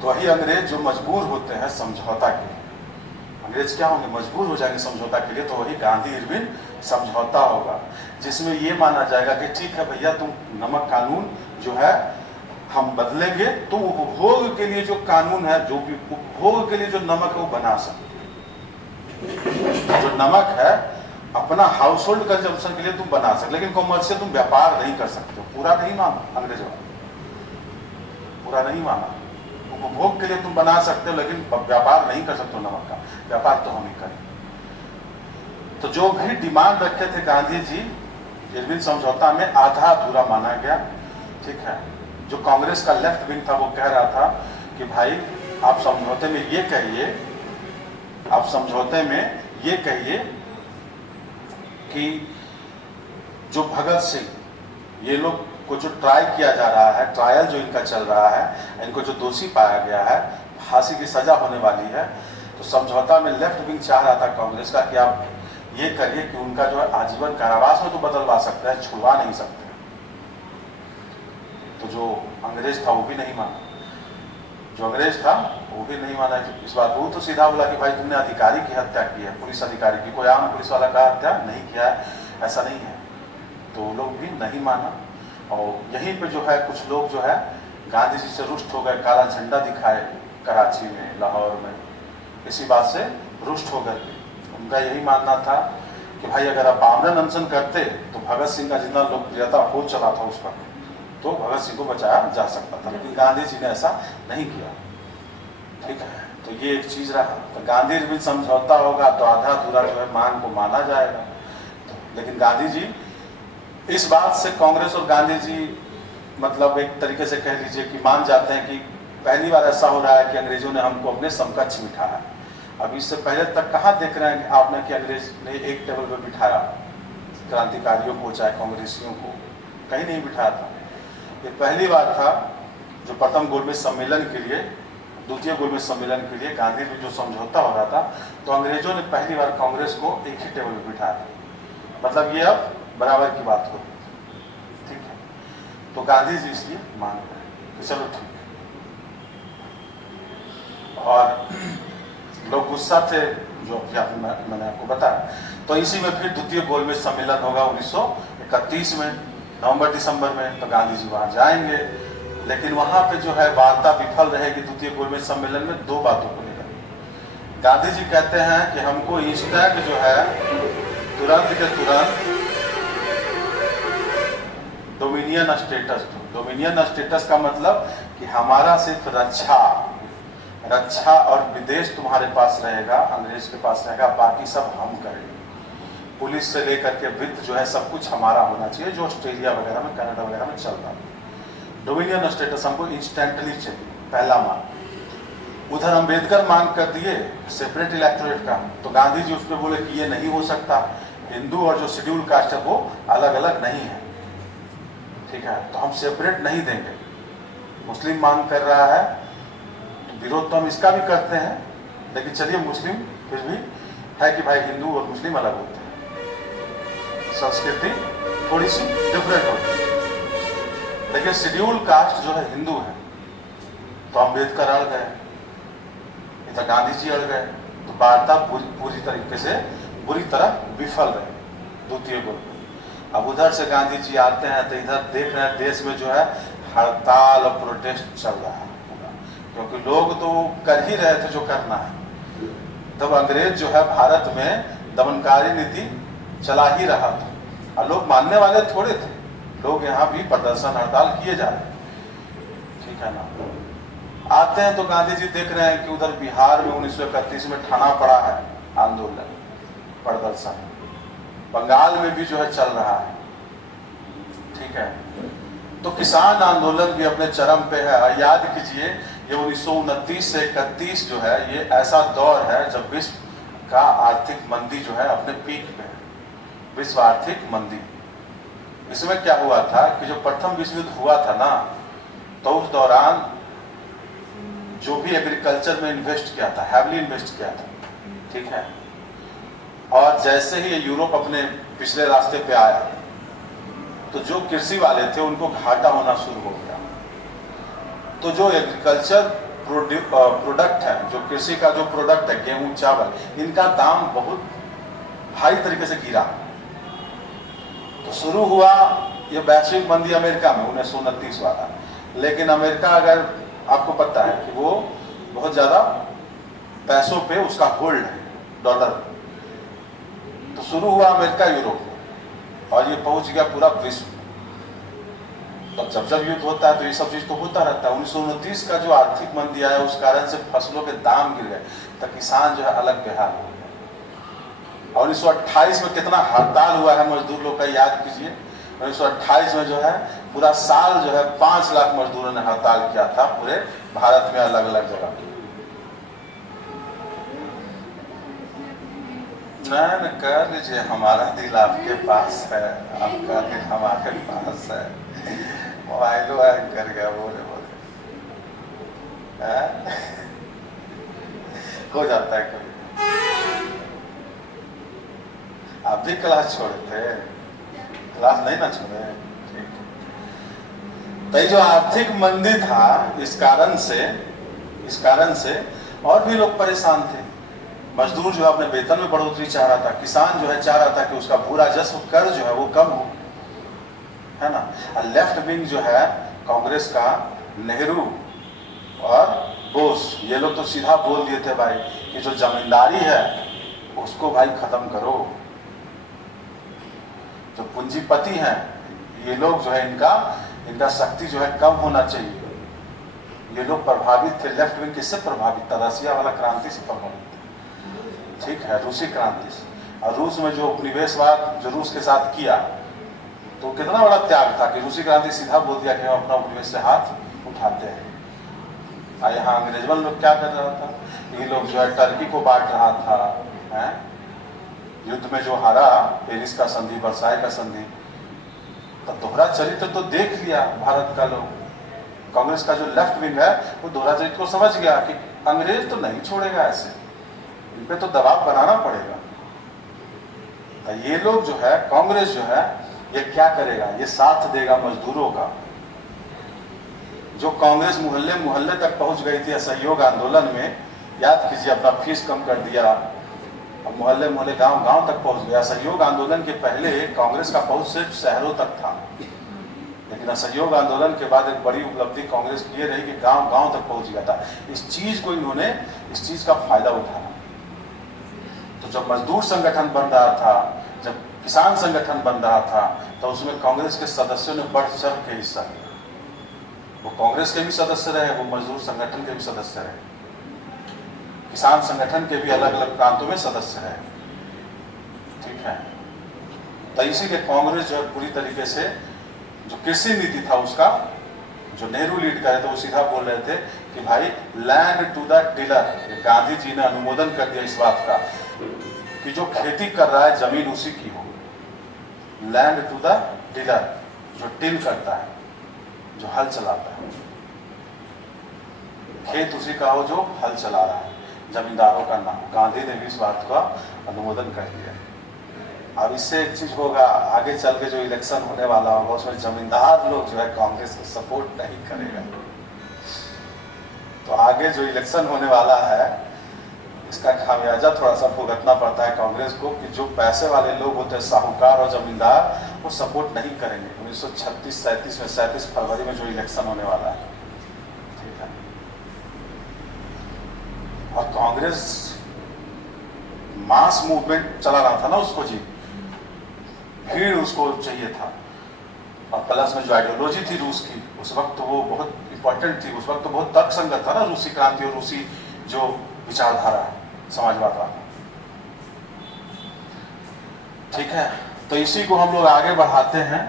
तो वही अंग्रेज जो मजबूर होते हैं समझौता के लिए, अंग्रेज क्या होंगे, मजबूर हो जाएंगे समझौता के लिए। तो वही गांधी इरविन समझौता होगा जिसमें ये माना जाएगा कि ठीक है भैया तुम नमक कानून जो है हम बदलेंगे, तो उपभोग के लिए जो कानून है, जो भी उपभोग के लिए जो नमक है वो बना सकते। जो नमक है अपना हाउस होल्ड कंजम्पशन के लिए तुम बना सकते, लेकिन कॉमर्शियल तुम व्यापार नहीं कर सकते। पूरा नहीं माना अंग्रेजों, पूरा नहीं माना। उपभोग के लिए तुम बना सकते हो लेकिन व्यापार नहीं कर सकते हो नमक का, व्यापार तो हम ही करें। तो जो भी डिमांड रखे थे गांधी जी इरविन समझौता में आधा अधूरा माना गया। ठीक है, जो कांग्रेस का लेफ्ट विंग था वो कह रहा था कि भाई आप समझौते में ये कहिए, आप समझौते में ये कहिए कि जो भगत सिंह ये लोग को जो ट्राई किया जा रहा है, ट्रायल जो इनका चल रहा है, इनको जो दोषी पाया गया है, फांसी की सजा होने वाली है। तो समझौता में लेफ्ट विंग चाह रहा था कांग्रेस का कि आप ये करिए कि उनका जो है आजीवन कारावास में तो बदलवा सकते हैं, छुड़वा नहीं सकते। तो जो अंग्रेज था वो भी नहीं माना, जो अंग्रेज था वो भी नहीं माना इस बात। वो तो सीधा बोला कि भाई तुमने अधिकारी की हत्या की है, पुलिस अधिकारी की, कोई आम पुलिस वाला का हत्या नहीं किया है, ऐसा नहीं है। तो वो लोग भी नहीं माना। और यहीं पे जो है कुछ लोग जो है गांधी जी से रुष्ट हो गए, काला झंडा दिखाए कराची में, लाहौर में, इसी बात से रुष्ट हो गए। उनका यही मानना था कि भाई अगर आप आमरण अनशन करते तो भगत सिंह का जितना लोकप्रियता हो चला था उस वक्त, तो भगत सिंह को बचाया जा सकता था। लेकिन गांधी जी ने ऐसा नहीं किया। ठीक है, तो ये एक चीज रहा। तो गांधी इरविन समझौता होगा तो आधा अधूरा जो है मांग को माना जाएगा। लेकिन गांधी जी इस बात से कांग्रेस और गांधी जी मतलब एक तरीके से कह लीजिए कि मान जाते हैं कि पहली बार ऐसा हो रहा है कि अंग्रेजों ने हमको अपने समकक्ष बिठाया। अब इससे पहले तक कहाँ देख रहे हैं आपने कि अंग्रेज ने एक टेबल पर बिठाया क्रांतिकारियों को चाहे कांग्रेसियों को, कहीं नहीं बिठाया था। ये पहली बार था जो प्रथम गोलमेज सम्मेलन के लिए, द्वितीय गोलमेज सम्मेलन के लिए गांधी में जो समझौता हो रहा था, तो अंग्रेजों ने पहली बार कांग्रेस को एक ही टेबल पर बिठाया था। मतलब ये अब बराबर की बात हो। ठीक है, तो गांधी जी इसलिए मान रहे हैं। चलो ठीक है। और लोग गुस्सा थे, जो मैंने आपको बताया। तो इसी में फिर द्वितीय गोलमेज सम्मेलन होगा 1931 में, नवंबर दिसंबर में। तो गांधी जी वहां जाएंगे, लेकिन वहां पे जो है वार्ता विफल रहेगी द्वितीय गोलमेज सम्मेलन में दो बातों को लेकर। गांधी जी कहते हैं कि हमको इंस्टेंट जो है तुरंत के तुरंत डोमिनियन स्टेटस दो। डोमिनियन स्टेटस का मतलब कि हमारा सिर्फ रक्षा और विदेश तुम्हारे पास रहेगा, अंग्रेज के पास रहेगा, बाकी सब हम करेंगे। पुलिस से लेकर के वित्त जो है सब कुछ हमारा होना चाहिए, जो ऑस्ट्रेलिया वगैरह में, कनाडा वगैरह में चल रहा है। डोमिनियन स्टेटस हमको इंस्टेंटली चाहिए, पहला मांग। उधर अम्बेडकर मांग कर दिए सेपरेट इलेक्टोरेट का, तो गांधी जी उस पर बोले कि ये नहीं हो सकता, हिंदू और जो शेड्यूल कास्ट है वो अलग अलग नहीं है, ठीक है, तो हम सेपरेट नहीं देंगे। मुस्लिम मांग कर रहा है, तो विरोध तो हम इसका भी करते हैं, लेकिन चलिए मुस्लिम फिर भी है कि भाई हिंदू और मुस्लिम अलग होते हैं, संस्कृति थोड़ी सी डिफरेंट होती है। लेकिन शेड्यूल कास्ट जो है हिंदू है, तो अम्बेडकर अड़ गए, इधर गांधी जी अड़ गए, तो वार्ता पूरी तरीके से बुरी तरह विफल रहे द्वितीय गोलमेज। अब उधर से गांधी जी आते हैं, तो इधर देख रहे हैं देश में जो है हड़ताल और प्रोटेस्ट चल रहा है, क्योंकि लोग तो कर ही रहे थे जो करना है। तब अंग्रेज जो है भारत में दमनकारी नीति चला ही रहा था, और लोग मानने वाले थोड़े थे, लोग यहाँ भी प्रदर्शन हड़ताल किए जा रहे, ठीक है ना। आते हैं तो गांधी जी देख रहे हैं कि उधर बिहार में 1931 में ठाना पड़ा है आंदोलन, प्रदर्शन, बंगाल में भी जो है चल रहा है, ठीक है। तो किसान आंदोलन भी अपने चरम पे है। और याद कीजिए ये 1929 से 31 जो है ये ऐसा दौर है जब विश्व का आर्थिक मंदी जो है अपने पीक पे है, विश्व आर्थिक मंदी। इसमें क्या हुआ था कि जो प्रथम विश्व युद्ध हुआ था ना, तो उस दौरान जो भी एग्रीकल्चर में इन्वेस्ट किया था, हैवली इन्वेस्ट किया था, ठीक है, और जैसे ही ये यूरोप अपने पिछले रास्ते पे आया, तो जो कृषि वाले थे उनको घाटा होना शुरू हो गया। तो जो एग्रीकल्चर प्रोडक्ट है, जो कृषि का जो प्रोडक्ट है, गेहूं, चावल, इनका दाम बहुत भारी तरीके से गिरा। तो शुरू हुआ ये वैश्विक मंदी अमेरिका में 1929 वाला। लेकिन अमेरिका, अगर आपको पता है कि वो बहुत ज्यादा पैसों पे उसका होल्ड है, डॉलर। तो शुरू हुआ अमेरिका यूरोप में, और ये पहुंच गया पूरा विश्व। तो जब युद्ध होता है तो ये सब चीज तो होता रहता है। 1929 का जो आर्थिक मंदी आया, उस कारण से फसलों के दाम गिर गए, तो किसान जो है अलग बेहाल हो गया। और 1928 में कितना हड़ताल हुआ है मजदूर लोग का, याद कीजिए। 1928 में जो है पूरा साल जो है 5 लाख मजदूरों ने हड़ताल किया था पूरे भारत में, अलग अलग जगह। न कर लीजिए, हमारा दिल आपके पास है, आपका दिल हमारे पास है। मोबाइल कर गया, बोले हो जाता है कभी। आप भी क्लास छोड़े थे, क्लास नहीं ना छोड़े, ठीक। तो जो आर्थिक मंदी था, इस कारण से और भी लोग परेशान थे। मजदूर जो है अपने वेतन में बढ़ोतरी चाह रहा था, किसान जो है चाह रहा था कि उसका भू राजस्व कर जो है वो कम हो, है ना। लेफ्ट विंग जो है कांग्रेस का, नेहरू और बोस, ये लोग तो सीधा बोल दिए थे भाई कि जो जमींदारी है उसको भाई खत्म करो। जो पूंजीपति हैं ये लोग जो है इनका शक्ति जो है कम होना चाहिए। ये लोग प्रभावित थे, लेफ्ट विंग किससे प्रभावित था? रसिया वाला क्रांति से प्रभावित था, ठीक है, रूसी क्रांति से। और रूस में जो उपनिवेशवाद जो रूस के साथ किया, तो कितना बड़ा त्याग था कि रूसी क्रांति सीधा बोल दिया कि हम अपना उपनिवेश से हाथ उठाते हैं। और यहाँ अंग्रेजवन लोग क्या कर रहा था, ये लोग जो है टर्की को बांट रहा था, है? युद्ध में जो हारा, पेरिस का संधि, वर्साई का संधि, तो दोहरा चरित्र तो देख लिया भारत का लोग। कांग्रेस का जो लेफ्ट विंग है वो दोहरा चरित्र को समझ गया कि अंग्रेज तो नहीं छोड़ेगा, ऐसे इन पे तो दबाव बनाना पड़ेगा। तो ये लोग जो है, कांग्रेस जो है, ये क्या करेगा, ये साथ देगा मजदूरों का। जो कांग्रेस मोहल्ले मोहल्ले तक पहुंच गई थी असहयोग आंदोलन में, याद कीजिए, अपना फीस कम कर दिया, अब मोहल्ले मोहल्ले गांव गांव तक पहुंच गया। असहयोग आंदोलन के पहले कांग्रेस का पहुंच सिर्फ शहरों तक था, लेकिन असहयोग आंदोलन के बाद एक बड़ी उपलब्धि कांग्रेस की ये रही कि गांव गांव तक पहुंच गया था। इस चीज को इन्होंने, इस चीज का फायदा उठाया। तो जब मजदूर संगठन बन रहा था, जब किसान संगठन बन रहा था, तो उसमें कांग्रेस के सदस्यों ने बढ़ चढ़ के हिस्सा लिया। वो कांग्रेस के भी सदस्य रहे, वो मजदूर संगठन के भी सदस्य रहे, किसान संगठन के भी अलग अलग प्रांतों में सदस्य रहे। ठीक है, तो इसीलिए कांग्रेस जो है पूरी तरीके से जो कृषि नीति था उसका, जो नेहरू लीड करे थे, वो सीधा बोल रहे थे कि भाई land to the tiller. Gandhi ji ने अनुमोदन कर दिया इस बात का कि जो खेती कर रहा है जमीन उसी की हो। लैंड टू द टिलर, जो टिल करता है, जो हल चलाता है, खेत उसी का हो जो हल चला रहा है, जमींदारों का नाम। गांधी ने भी इस बात का अनुमोदन कर दिया। अब इससे एक चीज होगा, आगे चल के जो इलेक्शन होने वाला होगा उसमें जमींदार लोग जो है कांग्रेस को सपोर्ट नहीं करेगा। तो आगे जो इलेक्शन होने वाला है इसका खामियाजा थोड़ा सा भुगतना पड़ता है कांग्रेस को कि जो पैसे वाले लोग होते हैं, साहूकार और जमींदार, वो सपोर्ट नहीं करेंगे 1936-37 में, 37 फरवरी में जो इलेक्शन होने वाला है। ठीक है, और कांग्रेस मास मूवमेंट चला रहा था ना, उसको जी भीड़ उसको चाहिए था। और प्लस में जो आइडियोलॉजी थी रूस की, उस वक्त तो वो बहुत इंपॉर्टेंट थी। उस वक्त तो बहुत तर्कसंगत था ना रूसी क्रांति और रूसी जो विचारधारा है समाजवाद वाला। ठीक है, तो इसी को हम लोग आगे बढ़ाते हैं।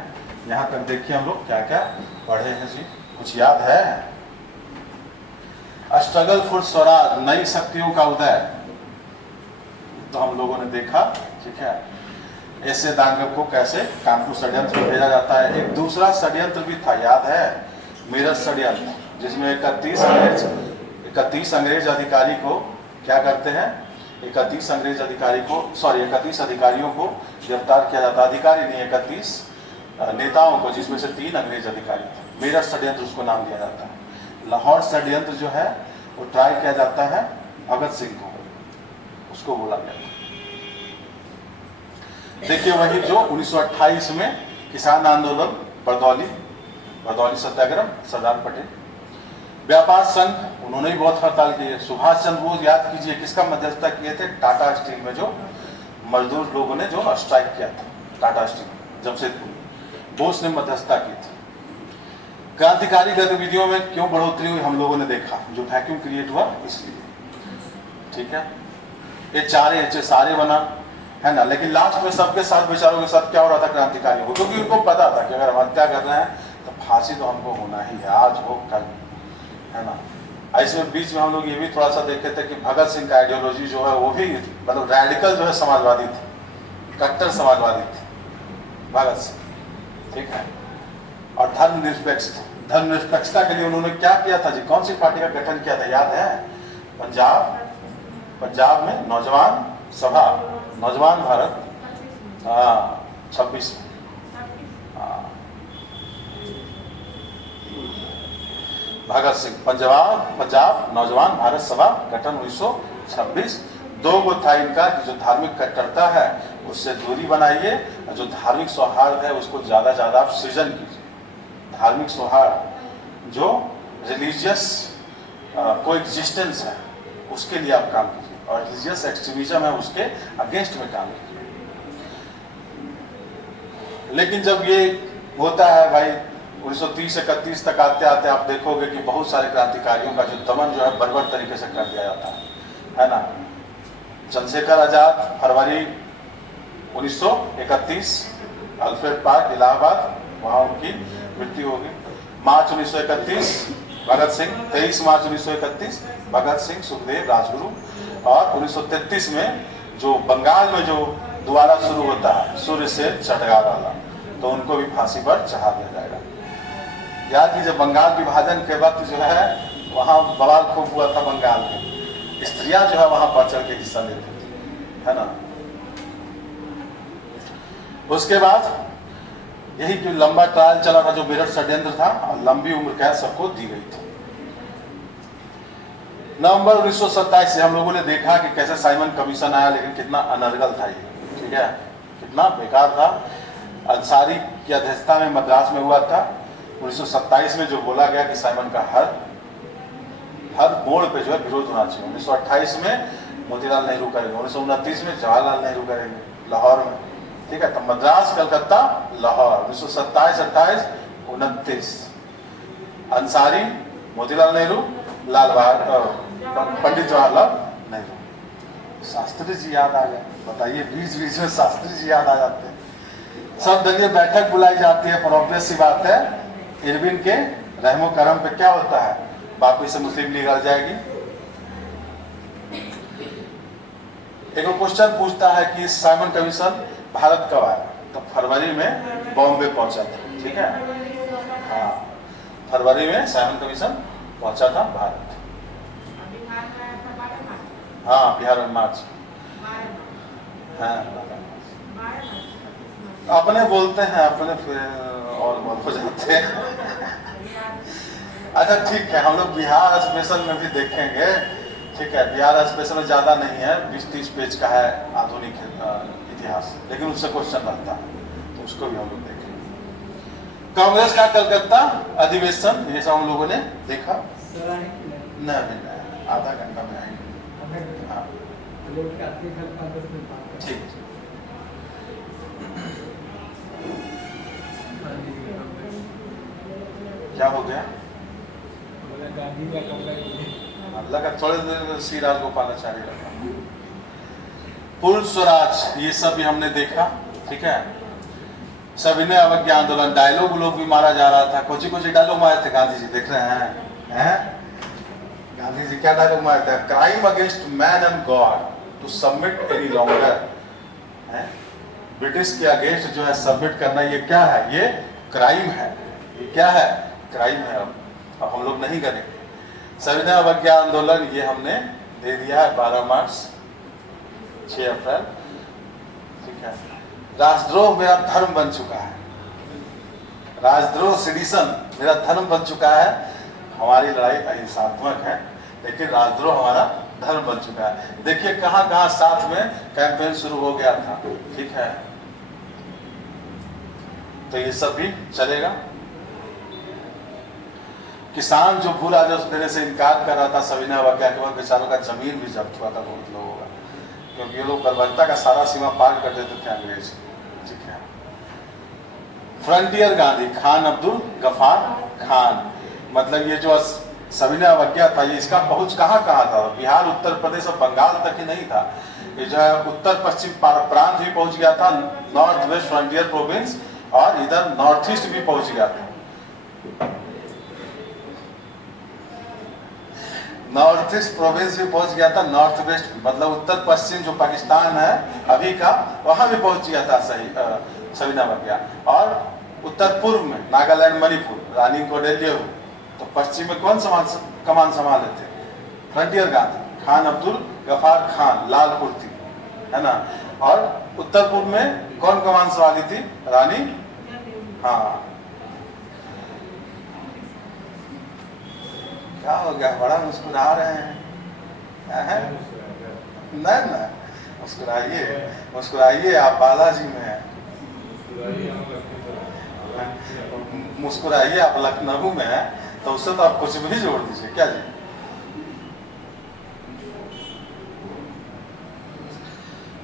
यहाँ तक देखिए हम लोग क्या क्या पढ़े हैं जी, कुछ याद है? स्ट्रगल फॉर स्वराज, नई शक्तियों का उदय, तो हम लोगों ने देखा। ठीक है, ऐसे दांगक को कैसे कानपुर षड्यंत्र में भेजा जाता है। एक दूसरा षड्यंत्र भी था, याद है? मेरठ षड्यंत्र, जिसमें 31 अंग्रेज अधिकारी को क्या करते हैं, 31 अंग्रेज अधिकारी को, 31 अधिकारियों को गिरफ्तार किया जाता है। अधिकारी नहीं, 31 नेताओं को, जिसमें से 3 अंग्रेज अधिकारी थे। मेरठ षड्यंत्र उसको नाम दिया जाता है। लाहौर षड्यंत्र जो है वो ट्राई किया जाता है भगत सिंह को, उसको बोला गया। देखिए वही जो 1928 में किसान आंदोलन, बरदौली सत्याग्रह, सरदार पटेल। व्यापार संघ, उन्होंने भी बहुत हड़ताल की है। सुभाष चंद्र बोस, याद कीजिए किसका मध्यस्थता किए थे? टाटा स्टील में जो मजदूर लोगों ने जो स्ट्राइक किया था, टाटा स्टील जमशेदपुर, बोस ने मध्यस्थता की थी। क्रांतिकारी गतिविधियों में क्यों बढ़ोतरी हुई हम लोगों ने देखा, जो वैक्यूम क्रिएट हुआ इसलिए। ठीक है, ये सारे बना है ना, लेकिन लास्ट में सबके साथ, बेचारों के साथ क्या हो रहा था क्रांतिकारियों को, क्योंकि उनको पता था कि अगर हम हत्या कर रहे हैं तो फांसी तो हमको होना ही है, आज हो कल, है ना। ऐसे बीच में हम लोग ये भी थोड़ा सा देखे थे कि भगत सिंह का आइडियोलॉजी जो है वो भी मतलब रैडिकल जो है समाजवादी थे, कट्टर समाजवादी थे भगत सिंह। ठीक है, और धर्मनिरपेक्ष थे। धर्मनिरपेक्षता के लिए उन्होंने क्या किया था जी, कौन सी पार्टी का गठन किया था, याद है? पंजाब में नौजवान सभा, नौजवान भारत 26 में। भगत सिंह, पंजाब नौजवान भारत सभा गठन 1926। 2 गो था इनका कि जो धार्मिक कट्टरता है उससे दूरी बनाइए, और जो धार्मिक सौहार्द है उसको ज्यादा ज्यादा आप सृजन कीजिए। धार्मिक सौहार्द, जो रिलीजियस कोएग्जिस्टेंस है, उसके लिए आप काम कीजिए, और रिलीजियस एक्सट्रीमिज्म है उसके अगेंस्ट में काम कीजिए। लेकिन जब ये होता है भाई 1930-31 तक आते आते आप देखोगे कि बहुत सारे क्रांतिकारियों का जो दमन जो है बर्बर तरीके से कर दिया जाता है ना। चंद्रशेखर आजाद फरवरी 1931 अल्फ्रेड पार्क इलाहाबाद, वहां उनकी मृत्यु होगी। मार्च 1931 भगत सिंह, 23 मार्च 1931 भगत सिंह, सुखदेव, राजगुरु। और 1933 में जो बंगाल में जो दोबारा शुरू होता है सूर्य से चटगार वाला, तो उनको भी फांसी पर चढ़ा दिया जाएगा। याद कीजिए बंगाल विभाजन के वक्त जो है वहां बवाल खूब हुआ था बंगाल में, स्त्रियां जो है वहां बढ़ चढ़ के हिस्सा लेती थी, है ना। उसके बाद यही जो लंबा ट्रायल चला था, जो मेरठ षड्यंत्र था, और लंबी उम्र कैद सबको दी गई थी। नवंबर 1927 से हम लोगों ने देखा कि कैसे साइमन कमीशन आया, लेकिन कितना अनर्गल था ये, ठीक है, कितना बेकार था। अंसारी की अध्यक्षता में मद्रास में हुआ था। 1927 में जो बोला गया कि साइमन का हर मोड़ पे जो है विरोध होना चाहिए। 1928 में मोतीलाल नेहरू करेंगे, 1929 में जवाहरलाल नेहरू करेंगे लाहौर में, ठीक है। तो मद्रास, कलकत्ता, लाहौर, 1927, 28, 29, अंसारी, मोतीलाल नेहरू, पंडित जवाहरलाल नेहरू। शास्त्री जी याद आ गए, बताइए, बीच बीच में शास्त्री जी याद आ जाते हैं। सब दलीय बैठक बुलाई जाती है, पर ऑब्वियस सी बात है इरविन के रहमो करम पे क्या होता है, वापिस से मुस्लिम लीग आ जाएगी। एक क्वेश्चन पूछता है कि साइमन कमीशन भारत कब आया, तो फरवरी में बॉम्बे पहुंचा था, ठीक है। हाँ, फरवरी में साइमन कमीशन पहुंचा था भारत। हाँ, बिहार में मार्च। हाँ, अपने बोलते हैं, अपने फिर और बहुत हो जाते हैं। अच्छा ठीक है, हम लोग बिहार स्पेशल में भी देखेंगे, ठीक है। बिहार स्पेशल में ज्यादा नहीं है, 20-30 पेज का है आधुनिक इतिहास, लेकिन उससे क्वेश्चन रहता है, तो उसको भी हम लोग देखेंगे। कांग्रेस का कलकत्ता अधिवेशन, ये सब हम लोगों ने देखा। नहीं, आधा घंटा में आएंगे। हाँ ठीक। क्या हो गया? अल्लाह का थोड़े देर श्री राजगोपालाचारी रखा। पूर्ण स्वराज, ये सब भी हमने देखा, ठीक है। सविनय अवज्ञा आंदोलन, डायलॉग लोग भी मारा जा रहा था। कोची डायलॉग मारे थे गांधी जी, देख रहे हैं? गांधी जी क्या डायलॉग मारे थे? Crime against man and god to submit any longer. British के अगेंस्ट जो है सबमिट करना, ये क्या है? ये क्राइम है। ये क्या है? क्राइम है। अब हम लोग नहीं करेंगे। सविनय अवज्ञा आंदोलन ये हमने दे दिया है 12 मार्च, 6 अप्रैल, ठीक है। राजद्रोह मेरा धर्म बन चुका है। राजद्रोह, सेडिशन मेरा धर्म बन चुका है। हमारी लड़ाई अहिंसात्मक है, लेकिन राजद्रोह हमारा धर्म बन चुका है। देखिए कहां कहां साथ में कैंपेन शुरू हो गया था, ठीक है। तो ये सब भी चलेगा। किसान जो भू राजस्व देने से इनकार कर रहा था सविनय अवज्ञा के बाद, बेचारों का जमीन भी जब्त हुआ था बहुत लोगों का, क्योंकि ये लोग बर्बरता का सारा सीमा पार कर देते थे अंग्रेज, ठीक है। फ्रंटियर गांधी, खान अब्दुल गफार खान, मतलब ये जो सविनय अवज्ञा था, ये इसका पहुंच कहाँ था? बिहार, उत्तर प्रदेश और बंगाल तक ही नहीं था, ये जो है उत्तर पश्चिम प्रांत भी पहुंच गया था, नॉर्थ वेस्ट फ्रंटियर प्रोविंस, और इधर नॉर्थ ईस्ट भी पहुंच गया था। नॉर्थ ईस्ट प्रोविंस भी पहुंच गया था, नॉर्थ वेस्ट मतलब उत्तर पश्चिम जो पाकिस्तान है अभी का, वहां भी पहुंच गया था सविनय अवज्ञा। और उत्तर पूर्व में नागालैंड, मणिपुर, रानी कोडेलियो। तो पश्चिम में कौन कमान संभाले थे? फ्रंटियर गांधी, खान अब्दुल गफार खान, लाल कुर्ती, है ना। और उत्तर पूर्व में कौन कमान संभाली थी? रानी, हाँ। क्या हो गया, बड़ा मुस्कुरा रहे हैं? नहीं, मुस्कुराइए, मुस्कुराइए, आप बालाजी में हैं। मुस्कुराइए, आप लखनऊ में हैं, तो उससे तो आप कुछ भी जोड़ दीजिए, क्या जी?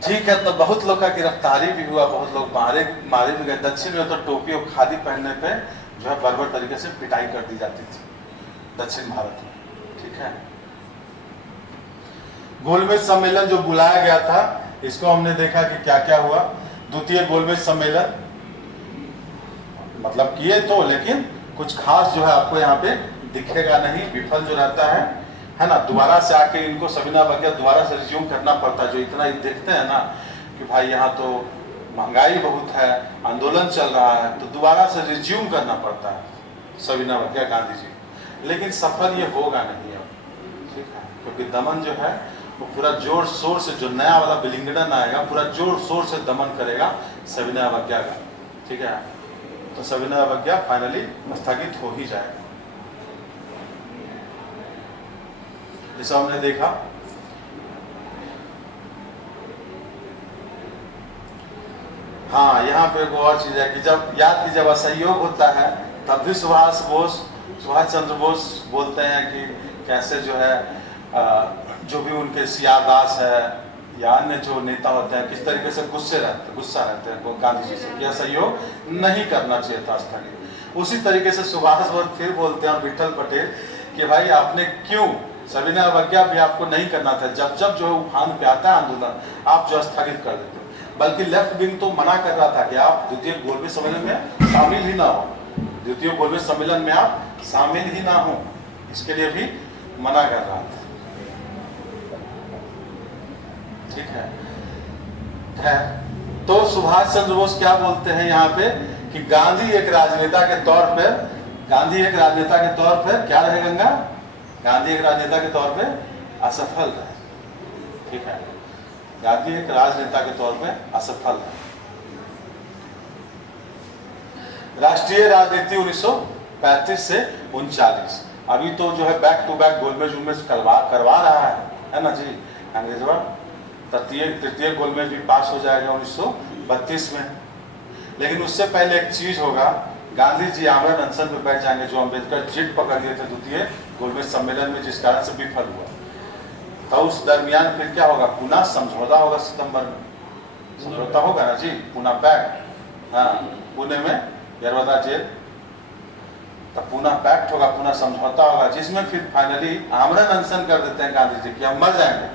ठीक है। तो बहुत लोग का गिरफ्तारी भी हुआ, बहुत लोग मारे भी गए। दक्षिण में तो टोपी और खादी पहनने पे जो है बर्बर तरीके से पिटाई कर दी जाती थी दक्षिण भारत में, ठीक है। गोलमेज सम्मेलन जो बुलाया गया था, इसको हमने देखा कि क्या क्या हुआ। द्वितीय गोलमेज सम्मेलन मतलब किए तो, लेकिन कुछ खास जो है आपको यहाँ पे दिखेगा नहीं, विफल जो रहता है ना। दोबारा से आके इनको सविनय अवज्ञा दोबारा से रिज्यूम करना पड़ता है। जो इतना देखते हैं ना कि भाई यहाँ तो महंगाई बहुत है, आंदोलन चल रहा है, तो दोबारा से रिज्यूम करना पड़ता है सविनय अवज्ञा गांधी जी। लेकिन सफल ये होगा नहीं अब, ठीक है, क्योंकि दमन जो है वो पूरा जोर शोर से, जो नया वाला विलिंगडन आएगा पूरा जोर शोर से दमन करेगा सविनय अवज्ञा का, ठीक है। तो सविनय अवज्ञा फाइनली स्थगित हो ही जाएगा। सब हमने देखा। हाँ, यहाँ पे एक और चीज है कि जब याद की जब असहयोग होता है तब भी सुभाष चंद्र बोस बोलते हैं कि कैसे जो है जो भी उनके सियार दास है या अन्य जो नेता होते हैं किस तरीके से गुस्सा रहते हैं गांधी जी से कि असहयोग नहीं करना चाहिए था स्थगित। उसी तरीके से सुभाष फिर बोलते हैं और विठल पटेल कि भाई आपने क्यों सविनय अवज्ञा भी आपको नहीं करना था, जब जब जो उफान पे आता है आंदोलन आप जो स्थगित कर देते हो। बल्कि लेफ्ट विंग तो मना कर रहा था कि आप द्वितीय गोलमेज सम्मेलन में शामिल ही ना हो, द्वितीय गोलमेज सम्मेलन में आप शामिल ही ना हो, इसके लिए भी मना कर रहा था। ठीक है। तो सुभाष चंद्र बोस क्या बोलते हैं यहाँ पे कि गांधी एक राजनेता के तौर पर क्या रहे गंगा, गांधी एक राजनेता के तौर पे असफल रहे। ठीक है, गांधी एक राजनेता के तौर पे असफल रहे। राष्ट्रीय राजनीति 1935 से 39, अभी तो जो है बैक टू बैक गोलमेज करवा रहा है ना जी अंग्रेजवा। तृतीय गोलमेज भी पास हो जाएगा 1932 में। लेकिन उससे पहले एक चीज होगा, गांधी जी आमरण अनशन पे बैठ जाएंगे जो अम्बेडकर जिद पकड़ लिए थे द्वितीय गोलमेज सम्मेलन में, जिस कारण से विफल हुआ। तो उस दरमियान फिर क्या होगा, पुनः समझौता होगा सितंबर में, समझौता होगा ना जी, पुनः पैक्ट। हाँ, पुणे में यरवदा जेल, तो पुनः पैक्ट होगा, पुनः समझौता होगा, जिसमें फिर फाइनली आमरण अनशन कर देते हैं गांधी जी कि हम मर जाएंगे।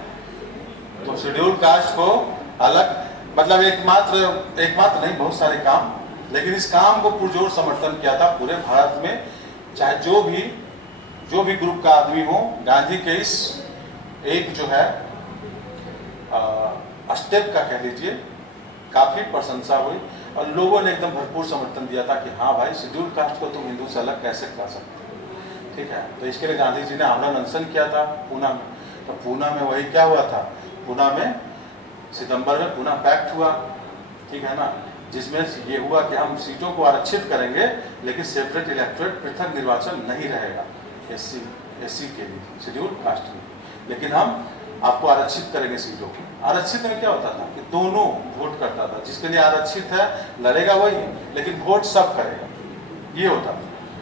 तो शेड्यूल कास्ट को अलग, मतलब एकमात्र नहीं, बहुत सारे काम, लेकिन इस काम को पुरजोर समर्थन किया था पूरे भारत में, चाहे जो भी ग्रुप का आदमी हो। गांधी के इस एक जो है स्टेप का कह लीजिए काफी प्रशंसा हुई और लोगों ने एकदम भरपूर समर्थन दिया था कि हाँ भाई, शेड्यूल कास्ट को तुम हिंदू से अलग कैसे कर सकते हो। ठीक है, तो इसके लिए गांधी जी ने आमरण अनशन किया था पूना में। तो पूना में वही क्या हुआ था, पूना में सितंबर में पुनः पैक्ट हुआ। ठीक है ना, जिसमें ये हुआ कि हम सीटों को आरक्षित करेंगे लेकिन सेपरेट इलेक्टोरेट, पृथक निर्वाचन नहीं रहेगा एससी के लिए, शेड्यूल कास्ट के, लेकिन हम आपको आरक्षित करेंगे सीटों को। आरक्षित में क्या होता था कि दोनों वोट करता था, जिसके लिए आरक्षित है लड़ेगा वही, लेकिन वोट सब करेगा, ये होता था।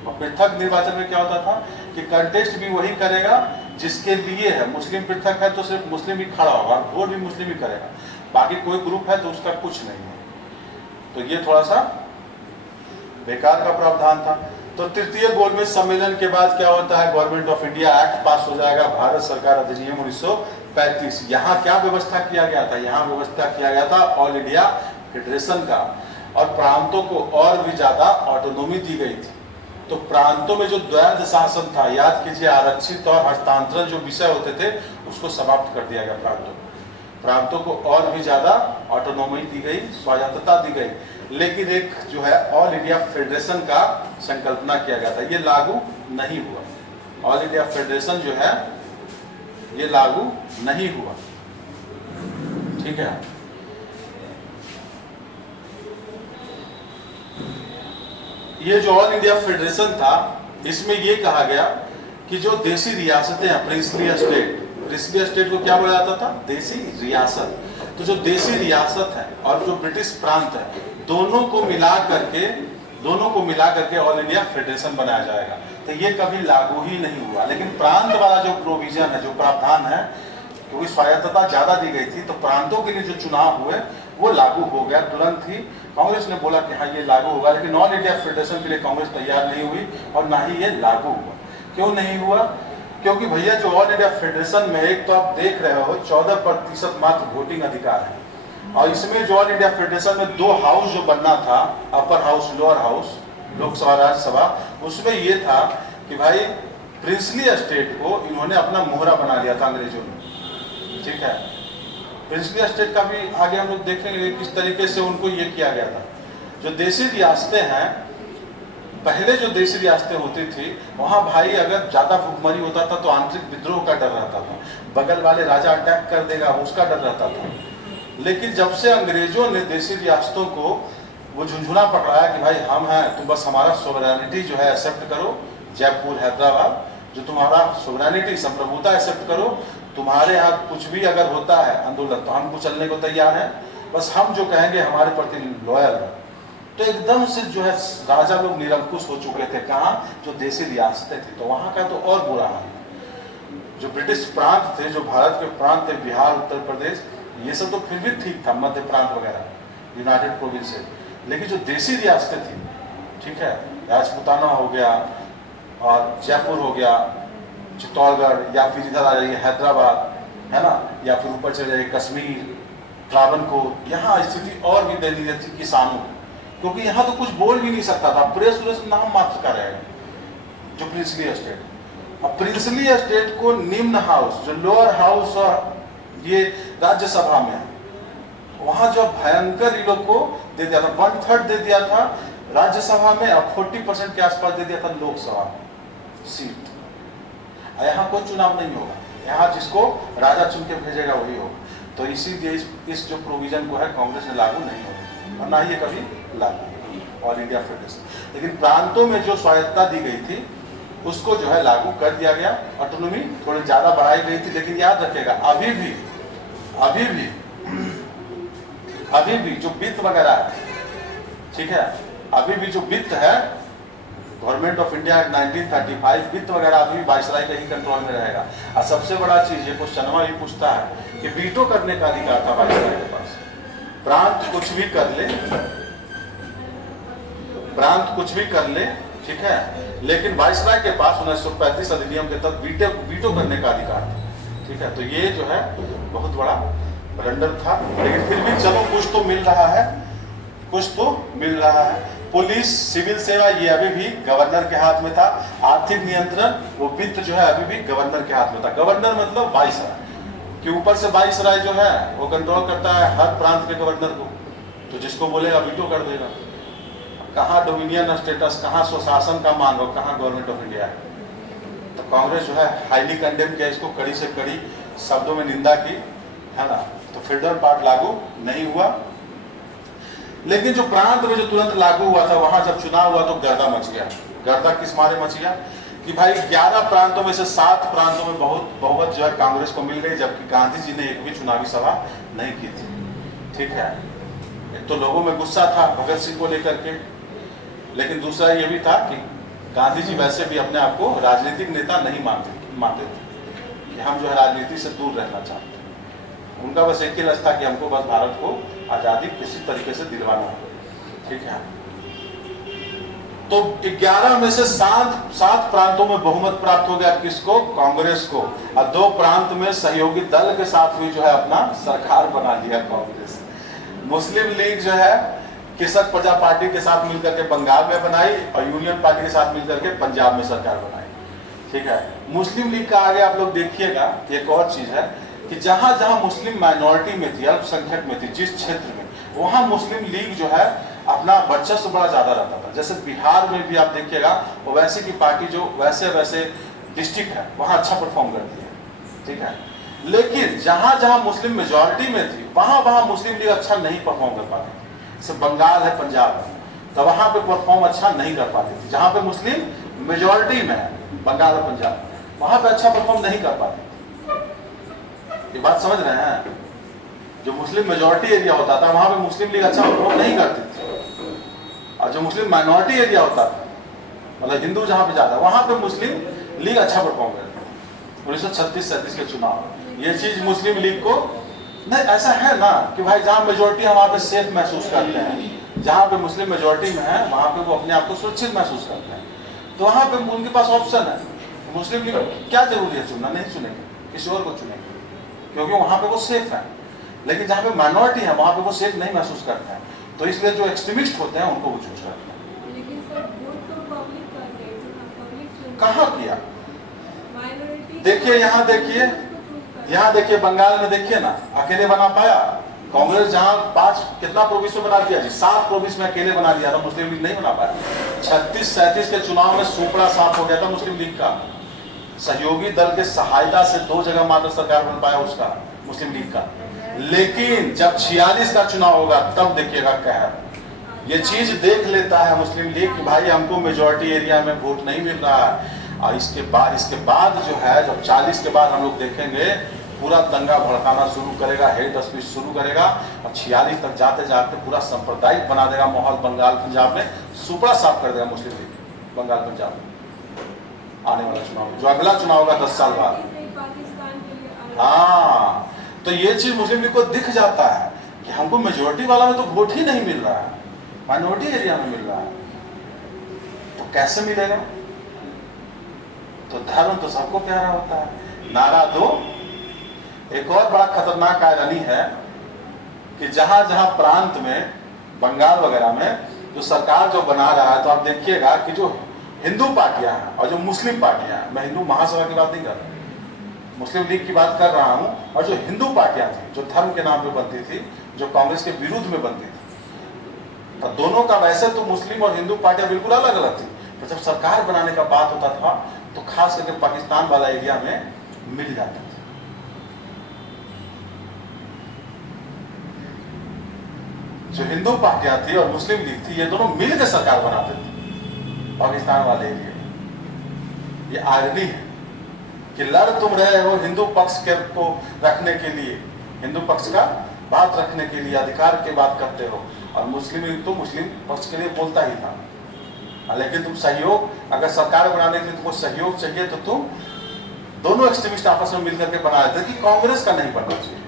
और पृथक निर्वाचन में क्या होता था कि कंटेस्ट भी वही करेगा जिसके लिए है, मुस्लिम पृथक है तो सिर्फ मुस्लिम ही खड़ा होगा और वोट भी मुस्लिम ही करेगा, बाकी कोई ग्रुप है तो उसका कुछ नहीं है। तो ये थोड़ा सा बेकार का प्रावधान था। तो तृतीय गोलमेज सम्मेलन के बाद क्या होता है, गवर्नमेंट ऑफ इंडिया एक्ट पास हो जाएगा, भारत सरकार अधिनियम 1935। यहाँ क्या व्यवस्था किया गया था, यहाँ व्यवस्था किया गया था ऑल इंडिया फेडरेशन का, और प्रांतों को और भी ज्यादा ऑटोनॉमी दी गई थी। तो प्रांतों में जो द्वैध शासन था, याद कीजिए, आरक्षित और हस्तांतरण जो विषय होते थे उसको समाप्त कर दिया गया। प्रांतों को और भी ज्यादा ऑटोनॉमी दी गई, स्वायत्तता दी गई, लेकिन एक जो है ऑल इंडिया फेडरेशन का संकल्पना किया गया था, ये लागू नहीं हुआ। ऑल इंडिया फेडरेशन जो है ये लागू नहीं हुआ। ठीक है, ये जो ऑल इंडिया फेडरेशन था इसमें ये कहा गया कि जो देसी रियासतें हैं, प्रिंसली स्टेट को क्या बोला जाता था, देसी रियासत। तो जो देसी रियासत है और जो ब्रिटिश प्रांत है, दोनों को मिला करके ऑल इंडिया फेडरेशन बनाया जाएगा। तो ये कभी लागू ही नहीं हुआ। लेकिन प्रांत वाला जो प्रोविजन है, जो प्रावधान है, क्योंकि स्वायत्तता ज्यादा दी गई थी, तो प्रांतों के लिए जो चुनाव हुए वो लागू हो गया तुरंत ही। कांग्रेस ने बोला कि हाँ ये लागू होगा, लेकिन ऑल इंडिया फेडरेशन के लिए कांग्रेस तैयार नहीं हुई और ना ही ये लागू हुआ। क्यों नहीं हुआ? क्योंकि भैया जो ऑल इंडिया फेडरेशन में, एक तो आप देख रहे हो 14% मात्र वोटिंग अधिकार है, और इसमें जो ऑल इंडिया फेडरेशन में 2 हाउस जो बनना था, upper house lower house, Lok Sabha Rajya Sabha, उसमें ये था कि भाई प्रिंसली स्टेट को इन्होंने अपना मोहरा बना लिया था अंग्रेजों ने। ठीक है, प्रिंसली स्टेट का भी आगे हम लोग देखेंगे किस तरीके से उनको ये किया गया था। जो देसी रियासतें हैं, पहले जो देसी रियासतें होती थी वहां भाई अगर ज्यादा भूखमरी होता था तो आंतरिक विद्रोह का डर रहता था, बगल वाले राजा अटैक कर देगा उसका डर रहता था। लेकिन जब से अंग्रेजों ने देसी रियासतों को वो झुंझुना पकड़ाया कि भाई हम हैं, तुम बस हमारा सोवरेनिटी जो है एक्सेप्ट करो, जयपुर, हैदराबाद, जो तुम्हारा सोवरेनिटी, संप्रभुता एक्सेप्ट करो। तुम्हारे यहाँ कुछ भी अगर होता है आंदोलन तो हम चलने को तैयार हैं, बस हम जो कहेंगे हमारे प्रति लॉयल है। तो एकदम से जो है राजा लोग निरंकुश हो चुके थे। कहाँ? जो देसी रियासतें थी, तो वहां का तो और बुरा हाल है। जो ब्रिटिश प्रांत थे, जो भारत के प्रांत थे, बिहार, उत्तर प्रदेश, ये सब तो फिर भी ठीक था, मध्य प्रांत वगैरह, यूनाइटेड प्रोविंस से। लेकिन जो देसी रियासतें थी, ठीक है, राजपूताना हो गया और जयपुर हो गया, चित्तौड़गढ़, या फिर इधर आ जाइए हैदराबाद, है ना, या फिर ऊपर चले जाइए कश्मीर, त्रावणकोर, यहाँ स्थिति और भी दयनीय थी किसानों की, क्योंकि यहाँ तो कुछ बोल भी नहीं सकता था। प्रेस व्रेस नाम मात्र का रहेगा जो प्रिंसली एस्टेट। अब प्रिंसली एस्टेट को निम्न हाउस, जो लोअर हाउस और ये राज्यसभा में, वहां जो भयंकर इन लोग को दे दिया था, 1/3 दे दिया था राज्यसभा में और 40% के आसपास दे दिया था लोकसभा में सीट। यहाँ कोई चुनाव नहीं होगा, यहाँ जिसको राजा चुन के भेजेगा वही होगा। तो इसीलिए इस जो प्रोविजन को है कांग्रेस ने लागू नहीं होगा, और ना ही ये कभी लागू ऑल इंडिया फेडरेशन। लेकिन प्रांतों में जो स्वायत्ता दी गई थी उसको जो है लागू कर दिया गया, ऑटोनॉमी थोड़ी ज्यादा बढ़ाई गई थी। लेकिन याद रखिएगा अभी भी जो वित्त वगैरह है, ठीक है, अभी भी जो वित्त है गवर्नमेंट ऑफ इंडिया 1935, वित्त वगैरह अभी वाइसराय के ही कंट्रोल में रहेगा। और सबसे बड़ा चीज ये क्वेश्चन भी पूछता है कि वीटो करने का अधिकार था वाइसराय के पास। प्रांत कुछ भी कर ले, ठीक है, लेकिन वाइसराय के पास 1935 अधिनियम के तहत वीटो करने का अधिकार था, ठीक है। तो ये जो है बहुत बड़ा ब्लंडर था, लेकिन फिर भी चलो कुछ तो मिल रहा है। पुलिस, सिविल सेवा, ये अभी भी गवर्नर के हाथ में था। आर्थिक नियंत्रण, वो वित्त जो है अभी भी गवर्नर के हाथ में था। गवर्नर मतलब वाइसराय कि ऊपर से वाइसराय जो है वो कंट्रोल करता है हर प्रांत के गवर्नर को, तो जिसको बोलेगा वीटो कर देगा। कहाँ डोमिनियन स्टेटस, कहाँ स्वशासन का मान और कहाँ गवर्नमेंट ऑफ इंडिया है। तो कांग्रेस जो है हाईली कंडेम किया इसको, कड़ी से कड़ी शब्दों में निंदा की, है ना। तो फेडरल पार्ट लागू नहीं हुआ। लेकिन जो प्रांत में जो तुरंत लागू हुआ था, वहां जब चुनाव हुआ तो गर्दा मच गया। गर्दा किस मारे मच गया कि भाई 11 प्रांतों में से 7 प्रांतों में बहुमत जो है कांग्रेस को मिल गई, जबकि गांधी जी ने एक भी चुनावी सभा नहीं की थी, ठीक है। एक तो लोगों में गुस्सा था भगत सिंह को लेकर के, लेकिन दूसरा ये भी था कि गांधी जी वैसे भी अपने आप को राजनीतिक नेता नहीं मानते थे कि हम जो है राजनीति से दूर रहना चाहते हैं। उनका बस एक ही रास्ता कि हमको बस भारत को आजादी किसी तरीके से दिलवाना है, ठीक है। तो 11 में से 7 प्रांतों में बहुमत प्राप्त हो गया किसको? कांग्रेस को। और 2 प्रांत में सहयोगी दल के साथ भी जो है अपना सरकार बना लिया कांग्रेस। मुस्लिम लीग जो है कृषक प्रजा पार्टी के साथ मिलकर के बंगाल में बनाई और यूनियन पार्टी के साथ मिलकर के पंजाब में सरकार बनाई, ठीक है। मुस्लिम लीग का आगे आप लोग देखिएगा, एक और चीज है कि जहां जहां मुस्लिम माइनॉरिटी में थी, अल्पसंख्यक में थी, जिस क्षेत्र में, वहां मुस्लिम लीग जो है अपना वर्चस्व बड़ा ज्यादा रहता था। जैसे बिहार में भी आप देखिएगा ओवैसी की पार्टी जो वैसे डिस्ट्रिक्ट है वहां अच्छा परफॉर्म करती है, ठीक है। लेकिन जहां जहां मुस्लिम मेजोरिटी में थी वहां मुस्लिम लीग अच्छा नहीं परफॉर्म कर पाती थी। जैसे बंगाल है, पंजाब है, तो वहां पे परफॉर्म अच्छा नहीं कर पाती थी। जहां पे मुस्लिम मेजोरिटी में है, बंगाल और पंजाब, वहां पे अच्छा परफॉर्म नहीं कर पाती। ये बात समझ रहे हैं? जो मुस्लिम मेजोरिटी एरिया होता था वहां पे मुस्लिम लीग अच्छा परफॉर्म नहीं करती थी, और जो मुस्लिम माइनॉरिटी एरिया होता था, मतलब हिंदू जहां पे ज्यादा, वहां पे मुस्लिम लीग अच्छा परफॉर्म करती थी। 1936-37 के चुनाव, ये चीज मुस्लिम लीग को नहीं, ऐसा है ना कि भाई जहां मेजोरिटी है वहां पे सेफ महसूस करते हैं, जहां पे मुस्लिम मेजोरिटी में है वहां पे वो अपने आप को सुरक्षित महसूस करते हैं। तो वहां पे उनके पास ऑप्शन है, मुस्लिम लीग क्या जरूरी है चुनना, नहीं चुनेंगे, किसी और को चुनेंगे, क्योंकि वहां पे वो सेफ है। लेकिन जहां पे माइनॉरिटी है वहां पे वो सेफ नहीं महसूस करते हैं, तो इसलिए जो एक्सट्रीमिस्ट होते हैं उनको वो चूज करते हैं। लेकिन सर वोट तो पब्लिक कर रही है, पब्लिक कहाँ किया? माइनॉरिटी देखिए यहाँ देखिए बंगाल में देखिए ना, अकेले बना पाया कांग्रेस। जहां 5 कितना प्रोविंस में बना दिया जी, 7 प्रोविंस में अकेले बना दिया था, मुस्लिम लीग नहीं बना पाया। 36-37 के चुनाव में सुपड़ा साफ हो गया था मुस्लिम लीग का, सहयोगी दल के सहायता से 2 जगह मात्र सरकार बन पाया उसका, मुस्लिम लीग का। लेकिन जब 46 का चुनाव होगा तब देखिएगा कहर। ये चीज देख लेता है मुस्लिम लीग कि भाई हमको मेजोरिटी एरिया में वोट नहीं मिल रहा है, और इसके बाद जो है, जब 40 के बाद हम लोग देखेंगे पूरा दंगा भड़काना शुरू करेगा, हेट स्पीच शुरू करेगा, और 46 तक जाते जाते पूरा सांप्रदायिक बना देगा माहौल बंगाल पंजाब में, सुपड़ा साफ कर देगा मुस्लिम लीग बंगाल पंजाब में आने वाला चुनाव, जो अगला चुनाव होगा 10 साल बाद। पाकिस्तान के लिए हाँ, तो ये चीज मुस्लिम लीग को दिख जाता है कि हमको मेजोरिटी वाला में तो वोट ही नहीं मिल रहा है, माइनॉरिटी एरिया में मिल रहा है, तो कैसे मिलेगा? तो धर्म तो सबको प्यारा होता है। नारा दो। एक और बड़ा खतरनाक आयरनी है कि जहां जहां प्रांत में, बंगाल वगैरह में जो सरकार जो बना रहा है, तो आप देखिएगा कि जो हिंदू पार्टियां हैं और जो मुस्लिम पार्टियां हैं, मैं हिंदू महासभा की बात नहीं कर रहा, मुस्लिम लीग की बात कर रहा हूं, और जो हिंदू पार्टियां थी जो धर्म के नाम पे बनती थी, जो कांग्रेस के विरुद्ध में बनती थी, तो दोनों का वैसे तो मुस्लिम और हिंदू पार्टियां बिल्कुल अलग अलग थी, पर जब सरकार बनाने का बात होता था तो खास करके पाकिस्तान वाला एरिया में मिल जाती थी। जो हिंदू पार्टियां थी और मुस्लिम लीग थी, ये दोनों मिलकर सरकार बनाते थे पाकिस्तान वाले एरिया में। ये आयरनी है कि लड़ तुम रहे हो हिंदू पक्ष के को रखने के लिए, हिंदू पक्ष का बात रखने के लिए, अधिकार की बात करते हो, और मुस्लिम लीग तो मुस्लिम पक्ष के लिए बोलता ही था। लेकिन तुम सहयोग, अगर सरकार बनाने के लिए तुमको सहयोग चाहिए तो तुम दोनों एक्सट्रीमिस्ट आपस में मिलकर के बना देते कि कांग्रेस का नहीं बनना चाहिए।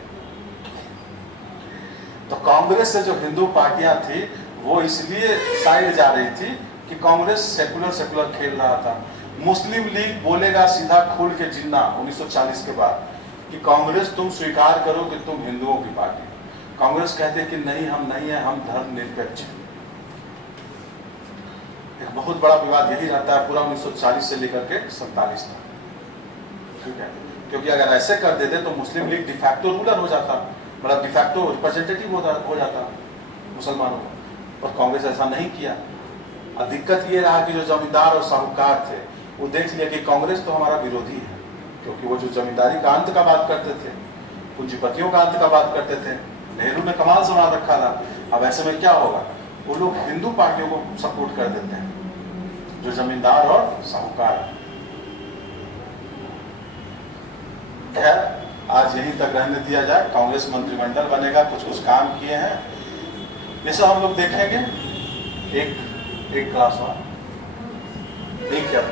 तो कांग्रेस से जो हिंदू पार्टियां थी वो इसलिए साइड जा रही थी कि कांग्रेस सेकुलर खेल रहा था। मुस्लिम लीग बोलेगा सीधा खोल के जिन्ना 1940 के बाद कि कांग्रेस तुम स्वीकार करो कि तुम हिंदुओं की पार्टी। कांग्रेस कहते कि नहीं, हम नहीं है, हम धर्मनिरपेक्ष हैं। एक बहुत बड़ा विवाद यही रहता है पूरा 1940 से लेकर के 47 तक, ठीक है, क्योंकि अगर ऐसे कर देते तो मुस्लिम लीग डिफैक्टो रूलर हो जाता, मतलब डिफैक्टो रिप्रेजेंटेटिव हो जाता मुसलमानों का, और कांग्रेस ऐसा नहीं किया। और दिक्कत ये रहा कि जो जमींदार और साहूकार थे वो देख लिया कि कांग्रेस तो हमारा विरोधी है, क्योंकि वो जो जमींदारी का अंत का बात करते थे, पूंजीपतियों का अंत का बात करते थे, नेहरू ने कमाल संभाल रखा था। अब ऐसे में क्या होगा, वो लोग हिंदू पार्टियों को सपोर्ट कर देते हैं जो जमींदार और साहूकार है। खैर, आज यहीं तक रहने दिया जाए। कांग्रेस मंत्रिमंडल बनेगा, कुछ कुछ काम किए हैं, ये सब हम लोग देखेंगे एक क्लास में। ठीक है।